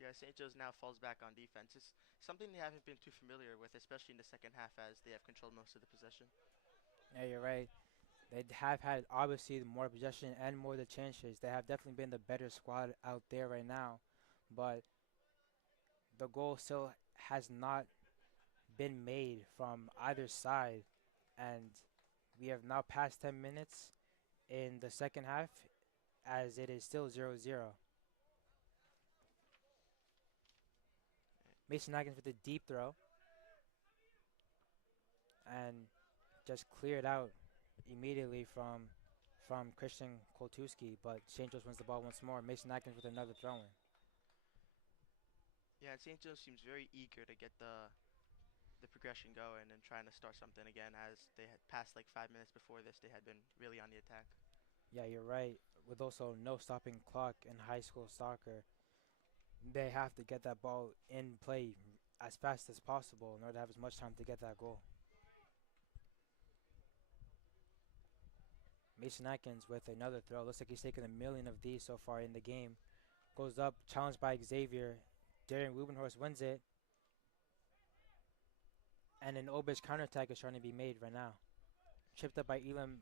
Yeah, St. Joe's now falls back on defense. It's something they haven't been too familiar with, especially in the second half as they have controlled most of the possession. Yeah, you're right. They have had obviously more possession and more the chances. They have definitely been the better squad out there right now, but the goal still has not been made from either side, and we have now passed 10 minutes in the second half as it is still 0-0. Mason Atkins with a deep throw and just cleared out immediately from Christian Koltuski, but St. Joe's wins the ball once more. Mason Atkins with another throw-in. Yeah, St. Joe's seems very eager to get the progression going and trying to start something again, as they had passed like 5 minutes before this. They had been really on the attack. Yeah, you're right. With also no stopping clock in high school soccer, they have to get that ball in play as fast as possible in order to have as much time to get that goal. Mason Atkins with another throw. Looks like he's taken 1,000,000 of these so far in the game. Goes up, challenged by Xavier. Darian Rubenhorst wins it. And an Obich counterattack is trying to be made right now. Tripped up by Elon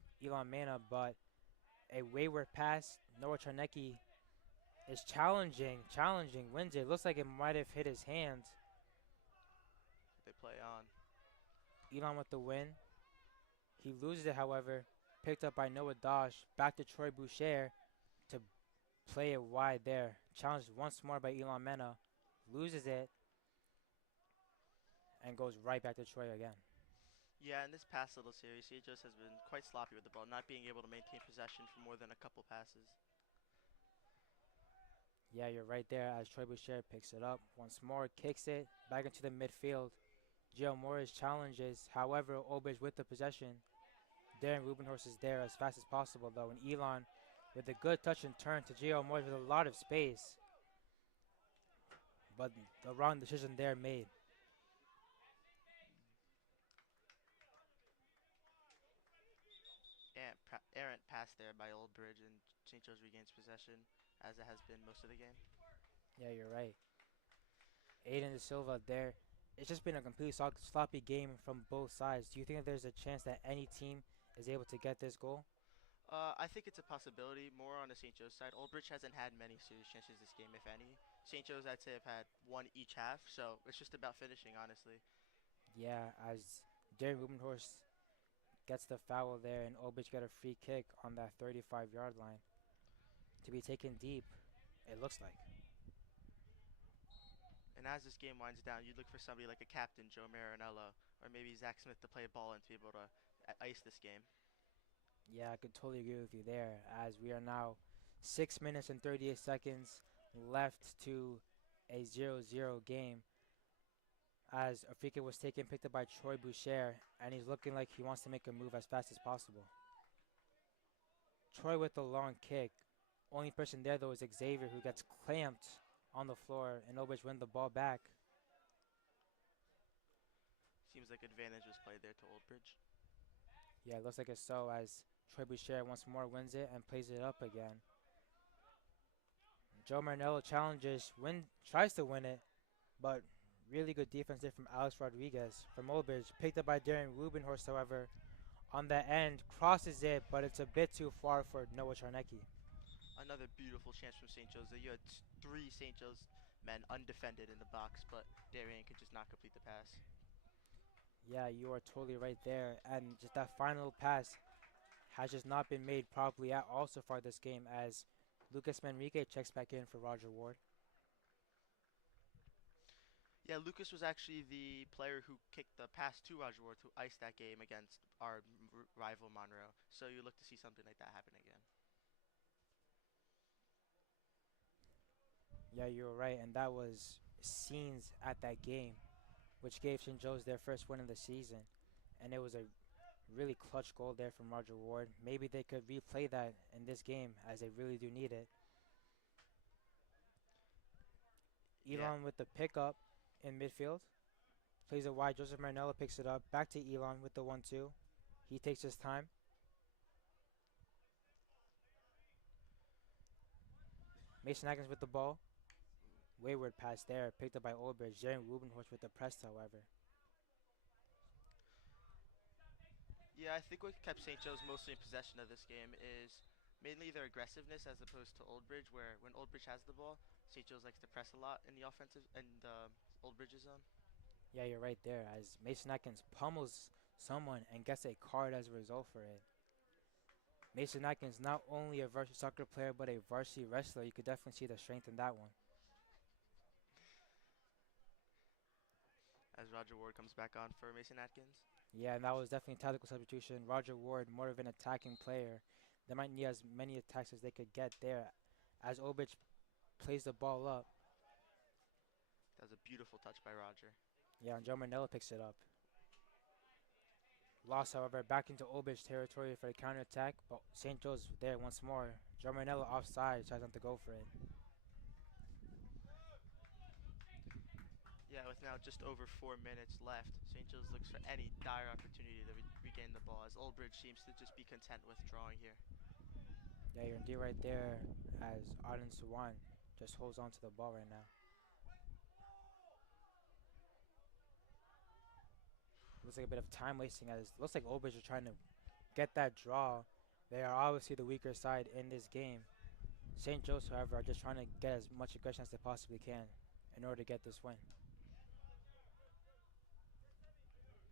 Mana, but a wayward pass. Noah Charnecki is challenging, wins it. Looks like it might have hit his hands. They play on. Elon with the win. He loses it, however. Picked up by Noah Dosh. Back to Troy Boucher to play it wide there. Challenged once more by Elon Mena. Loses it. And goes right back to Troy again. Yeah, in this past little series, St. Joe's has been quite sloppy with the ball, not being able to maintain possession for more than a couple passes. Yeah, you're right there as Troy Boucher picks it up. Once more, kicks it back into the midfield. Gio Morris challenges. However, Obich with the possession. Darren Rubenhorst is there as fast as possible, though. And Elon with a good touch and turn to Gio Morris with a lot of space. But the wrong decision there made. Errant pass there by Old Bridge, and St. Joe's regains possession, as it has been most of the game. Yeah, you're right. Aiden De Silva there. It's just been a completely sloppy game from both sides. Do you think that there's a chance that any team is able to get this goal? I think it's a possibility, more on the St. Joe's side. Old Bridge hasn't had many serious chances this game, if any. St. Joe's, I'd say, have had one each half, so it's just about finishing, honestly. Yeah, as Darren Rubenhorst gets the foul there, and Obich got a free kick on that 35-yard line to be taken deep, it looks like. And as this game winds down, you'd look for somebody like a captain, Joe Marinello, or maybe Zach Smith to play a ball and to be able to ice this game. Yeah, I could totally agree with you there, as we are now 6 minutes and 38 seconds left to a 0-0 game. As a free kick was taken, picked up by Troy Boucher, and he's looking like he wants to make a move as fast as possible. Troy with the long kick. Only person there, though, is Xavier, who gets clamped on the floor, and Obich win the ball back. Seems like advantage was played there to Old Bridge. Yeah, it looks like it's so as Troy Boucher once more wins it and plays it up again. Joe Marinello tries to win it, but really good defense there from Alex Rodriguez from Old Bridge. Picked up by Darren Rubenhorst, however, on the end, crosses it, but it's a bit too far for Noah Charnecki. Another beautiful chance from St. Joe's. You had three St. Joe's men undefended in the box, but Darian could just not complete the pass. Yeah, you are totally right there. And just that final pass has just not been made properly at all so far this game as Lucas Manrique checks back in for Roger Ward. Yeah, Lucas was actually the player who kicked the pass to Roger Ward who iced that game against our rival Monroe. So you look to see something like that happen again. Yeah, you're right. And that was scenes at that game, which gave St. Joe's their first win of the season. And it was a really clutch goal there from Roger Ward. Maybe they could replay that in this game as they really do need it. Elon with the pickup in midfield. Plays it wide. Joseph Marinello picks it up. Back to Elon with the 1-2. He takes his time. Mason Atkins with the ball. Wayward pass there. Picked up by Old Bridge. Jaren Rubenhorst with the press, however. Yeah, I think what kept St. Joe's mostly in possession of this game is mainly their aggressiveness as opposed to Old Bridge, where when Old Bridge has the ball, St. Joe's likes to press a lot in the offensive and Old Bridge's zone. Yeah, you're right there. As Mason Atkins pummels someone and gets a card as a result for it. Mason Atkins, not only a varsity soccer player, but a varsity wrestler. You could definitely see the strength in that one. As Roger Ward comes back on for Mason Atkins. Yeah, and that was definitely a tactical substitution. Roger Ward, more of an attacking player. They might need as many attacks as they could get there. As Obich plays the ball up. That was a beautiful touch by Roger. Yeah, and Joe Marinello picks it up. Lost, however, back into Obich territory for the counterattack, but St. Joe's there once more. Joe Marinello offside, tries not to go for it. Yeah, with now just over 4 minutes left, St. Joe's looks for any dire opportunity to regain the ball, as Old Bridge seems to just be content with drawing here. Yeah, you're indeed right there as Arden Suwan just holds on to the ball right now. Looks like a bit of time wasting as looks like Old Bridge are trying to get that draw. They are obviously the weaker side in this game. St. Joe's, however, are just trying to get as much aggression as they possibly can in order to get this win.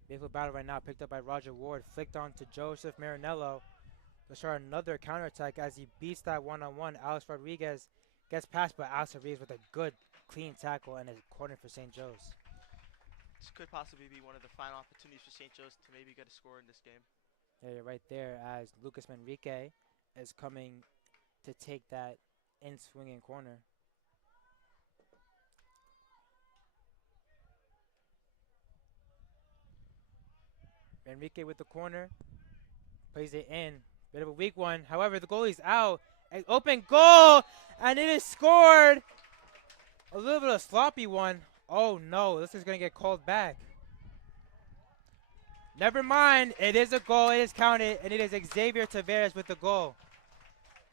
Beautiful battle right now, picked up by Roger Ward, flicked on to Joseph Marinello. To start another counterattack as he beats that one-on-one. Alex Rodriguez gets past, but Alex Rodriguez with a good, clean tackle and a corner for St. Joe's. This could possibly be one of the final opportunities for St. Joe's to maybe get a score in this game. Yeah, you're right there as Lucas Manrique is coming to take that in-swinging corner. Manrique with the corner, plays it in. Bit of a weak one. However, the goalie's out. An open goal, and it is scored. A little bit of a sloppy one. Oh no, this is going to get called back. Never mind. It is a goal. It is counted, and it is Xavier Tavares with the goal.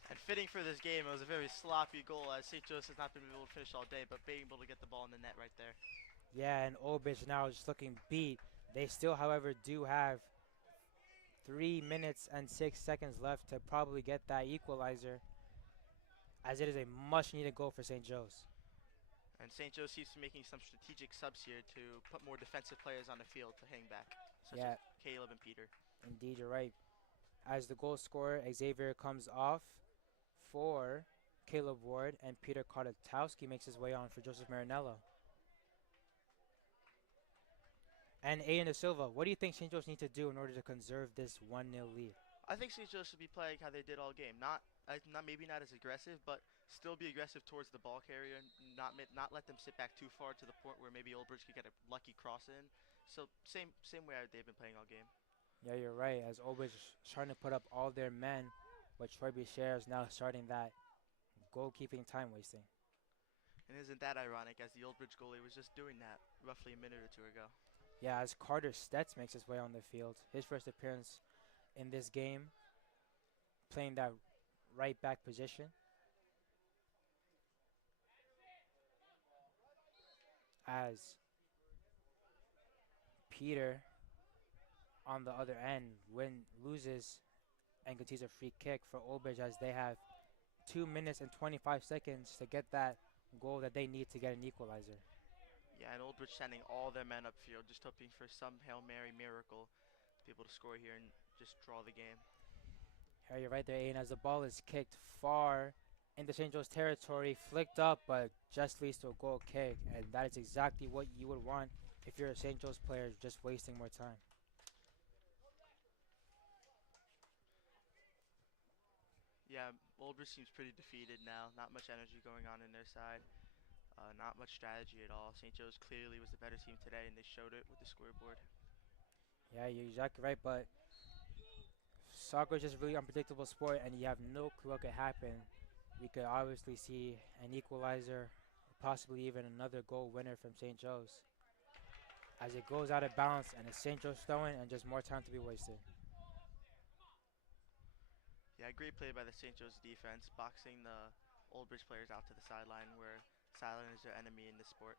And fitting for this game, it was a very sloppy goal as St. Joe's has not been able to finish all day, but being able to get the ball in the net right there. Yeah, and Old Bridge now just looking beat. They still, however, do have 3 minutes and 6 seconds left to probably get that equalizer, as it is a much-needed goal for St. Joe's. And St. Joe seems to be making some strategic subs here to put more defensive players on the field to hang back, such as Caleb and Peter. Indeed, you're right. As the goal scorer, Xavier comes off for Caleb Ward, and Peter Kototowski makes his way on for Joseph Marinello. And Aiden De Silva, what do you think St. Joe's need to do in order to conserve this 1-0 lead? I think St. Joe should be playing how they did all game. Maybe not as aggressive, but still be aggressive towards the ball carrier and not let them sit back too far to the point where maybe Old Bridge could get a lucky cross in. So same way they've been playing all game. Yeah, you're right. As Old Bridge is trying to put up all their men, but Troy Boucher is now starting that goalkeeping time wasting. And isn't that ironic, as the Old Bridge goalie was just doing that roughly a minute or two ago? Yeah, as Carter Stets makes his way on the field. His first appearance in this game, playing that right back position. As Peter on the other end loses and conceives a free kick for Old Bridge, as they have 2 minutes and 25 seconds to get that goal that they need to get an equalizer. Yeah, and Old Bridge sending all their men upfield, just hoping for some Hail Mary miracle to be able to score here and just draw the game. Yeah, you're right there, Aiden, as the ball is kicked far into St. Joe's territory, flicked up, but just leads to a goal kick, and that is exactly what you would want if you're a St. Joe's player, just wasting more time. Yeah, Old Bridge seems pretty defeated now. Not much energy going on in their side. Not much strategy at all. St. Joe's clearly was the better team today, and they showed it with the scoreboard. Yeah, you're exactly right, but soccer is just a really unpredictable sport, and you have no clue what could happen. We could obviously see an equalizer, possibly even another goal winner from St. Joe's, as it goes out of bounds, and it's St. Joe's throwing, and just more time to be wasted. Yeah, great play by the St. Joe's defense, boxing the Old Bridge players out to the sideline, where silent is their enemy in this sport.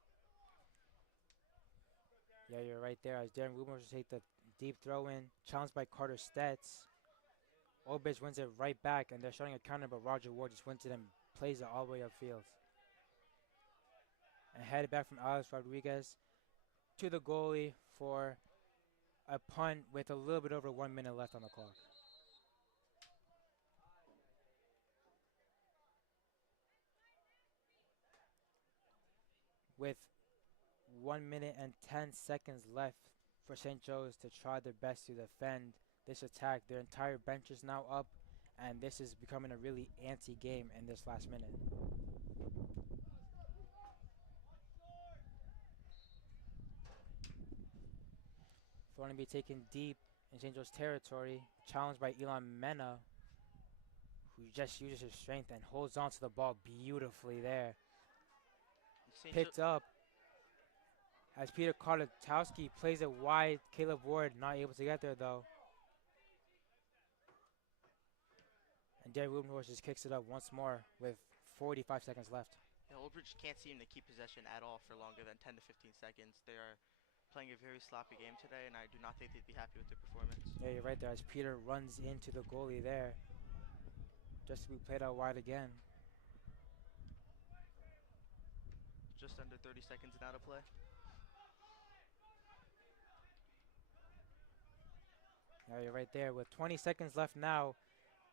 Yeah, you're right there, as Darren Wilmore will take the deep throw in, challenged by Carter Stets. Old Bridge wins it right back, and they're showing a counter, but Roger Ward just wins it and plays it all the way upfield. And headed back from Alex Rodriguez to the goalie for a punt with a little bit over 1 minute left on the clock. With 1 minute and 10 seconds left for St. Joe's to try their best to defend this attack. Their entire bench is now up, and this is becoming a really antsy game in this last minute. Going to be taken deep in St. Joe's territory, challenged by Elon Mena, who just uses his strength and holds on to the ball beautifully there. Picked up as Peter Karlatowski plays it wide. Caleb Ward not able to get there though. And Darren Rubenhorst just kicks it up once more with 45 seconds left. Yeah, Old Bridge can't seem to keep possession at all for longer than 10 to 15 seconds. They are playing a very sloppy game today, and I do not think they'd be happy with their performance. Yeah, you're right there as Peter runs into the goalie there. Just to be played out wide again. Just under 30 seconds now to play. Yeah, you're right there. With 20 seconds left now,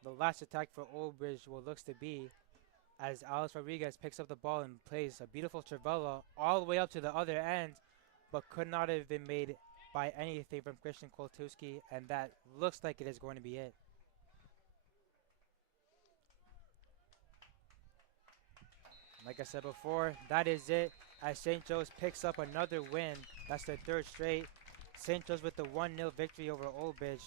the last attack for Old Bridge will looks to be as Alex Rodriguez picks up the ball and plays a beautiful Travella all the way up to the other end, but could not have been made by anything from Christian Koltuski, and that looks like it is going to be it. Like I said before, that is it as St. Joe's picks up another win. That's their third straight. St. Joe's with the 1-0 victory over Old Bridge.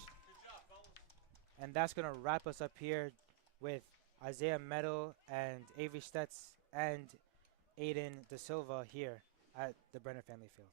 And that's going to wrap us up here with Isaiah Meadow and Avery Stets and Aiden De Silva here at the Brenner Family Field.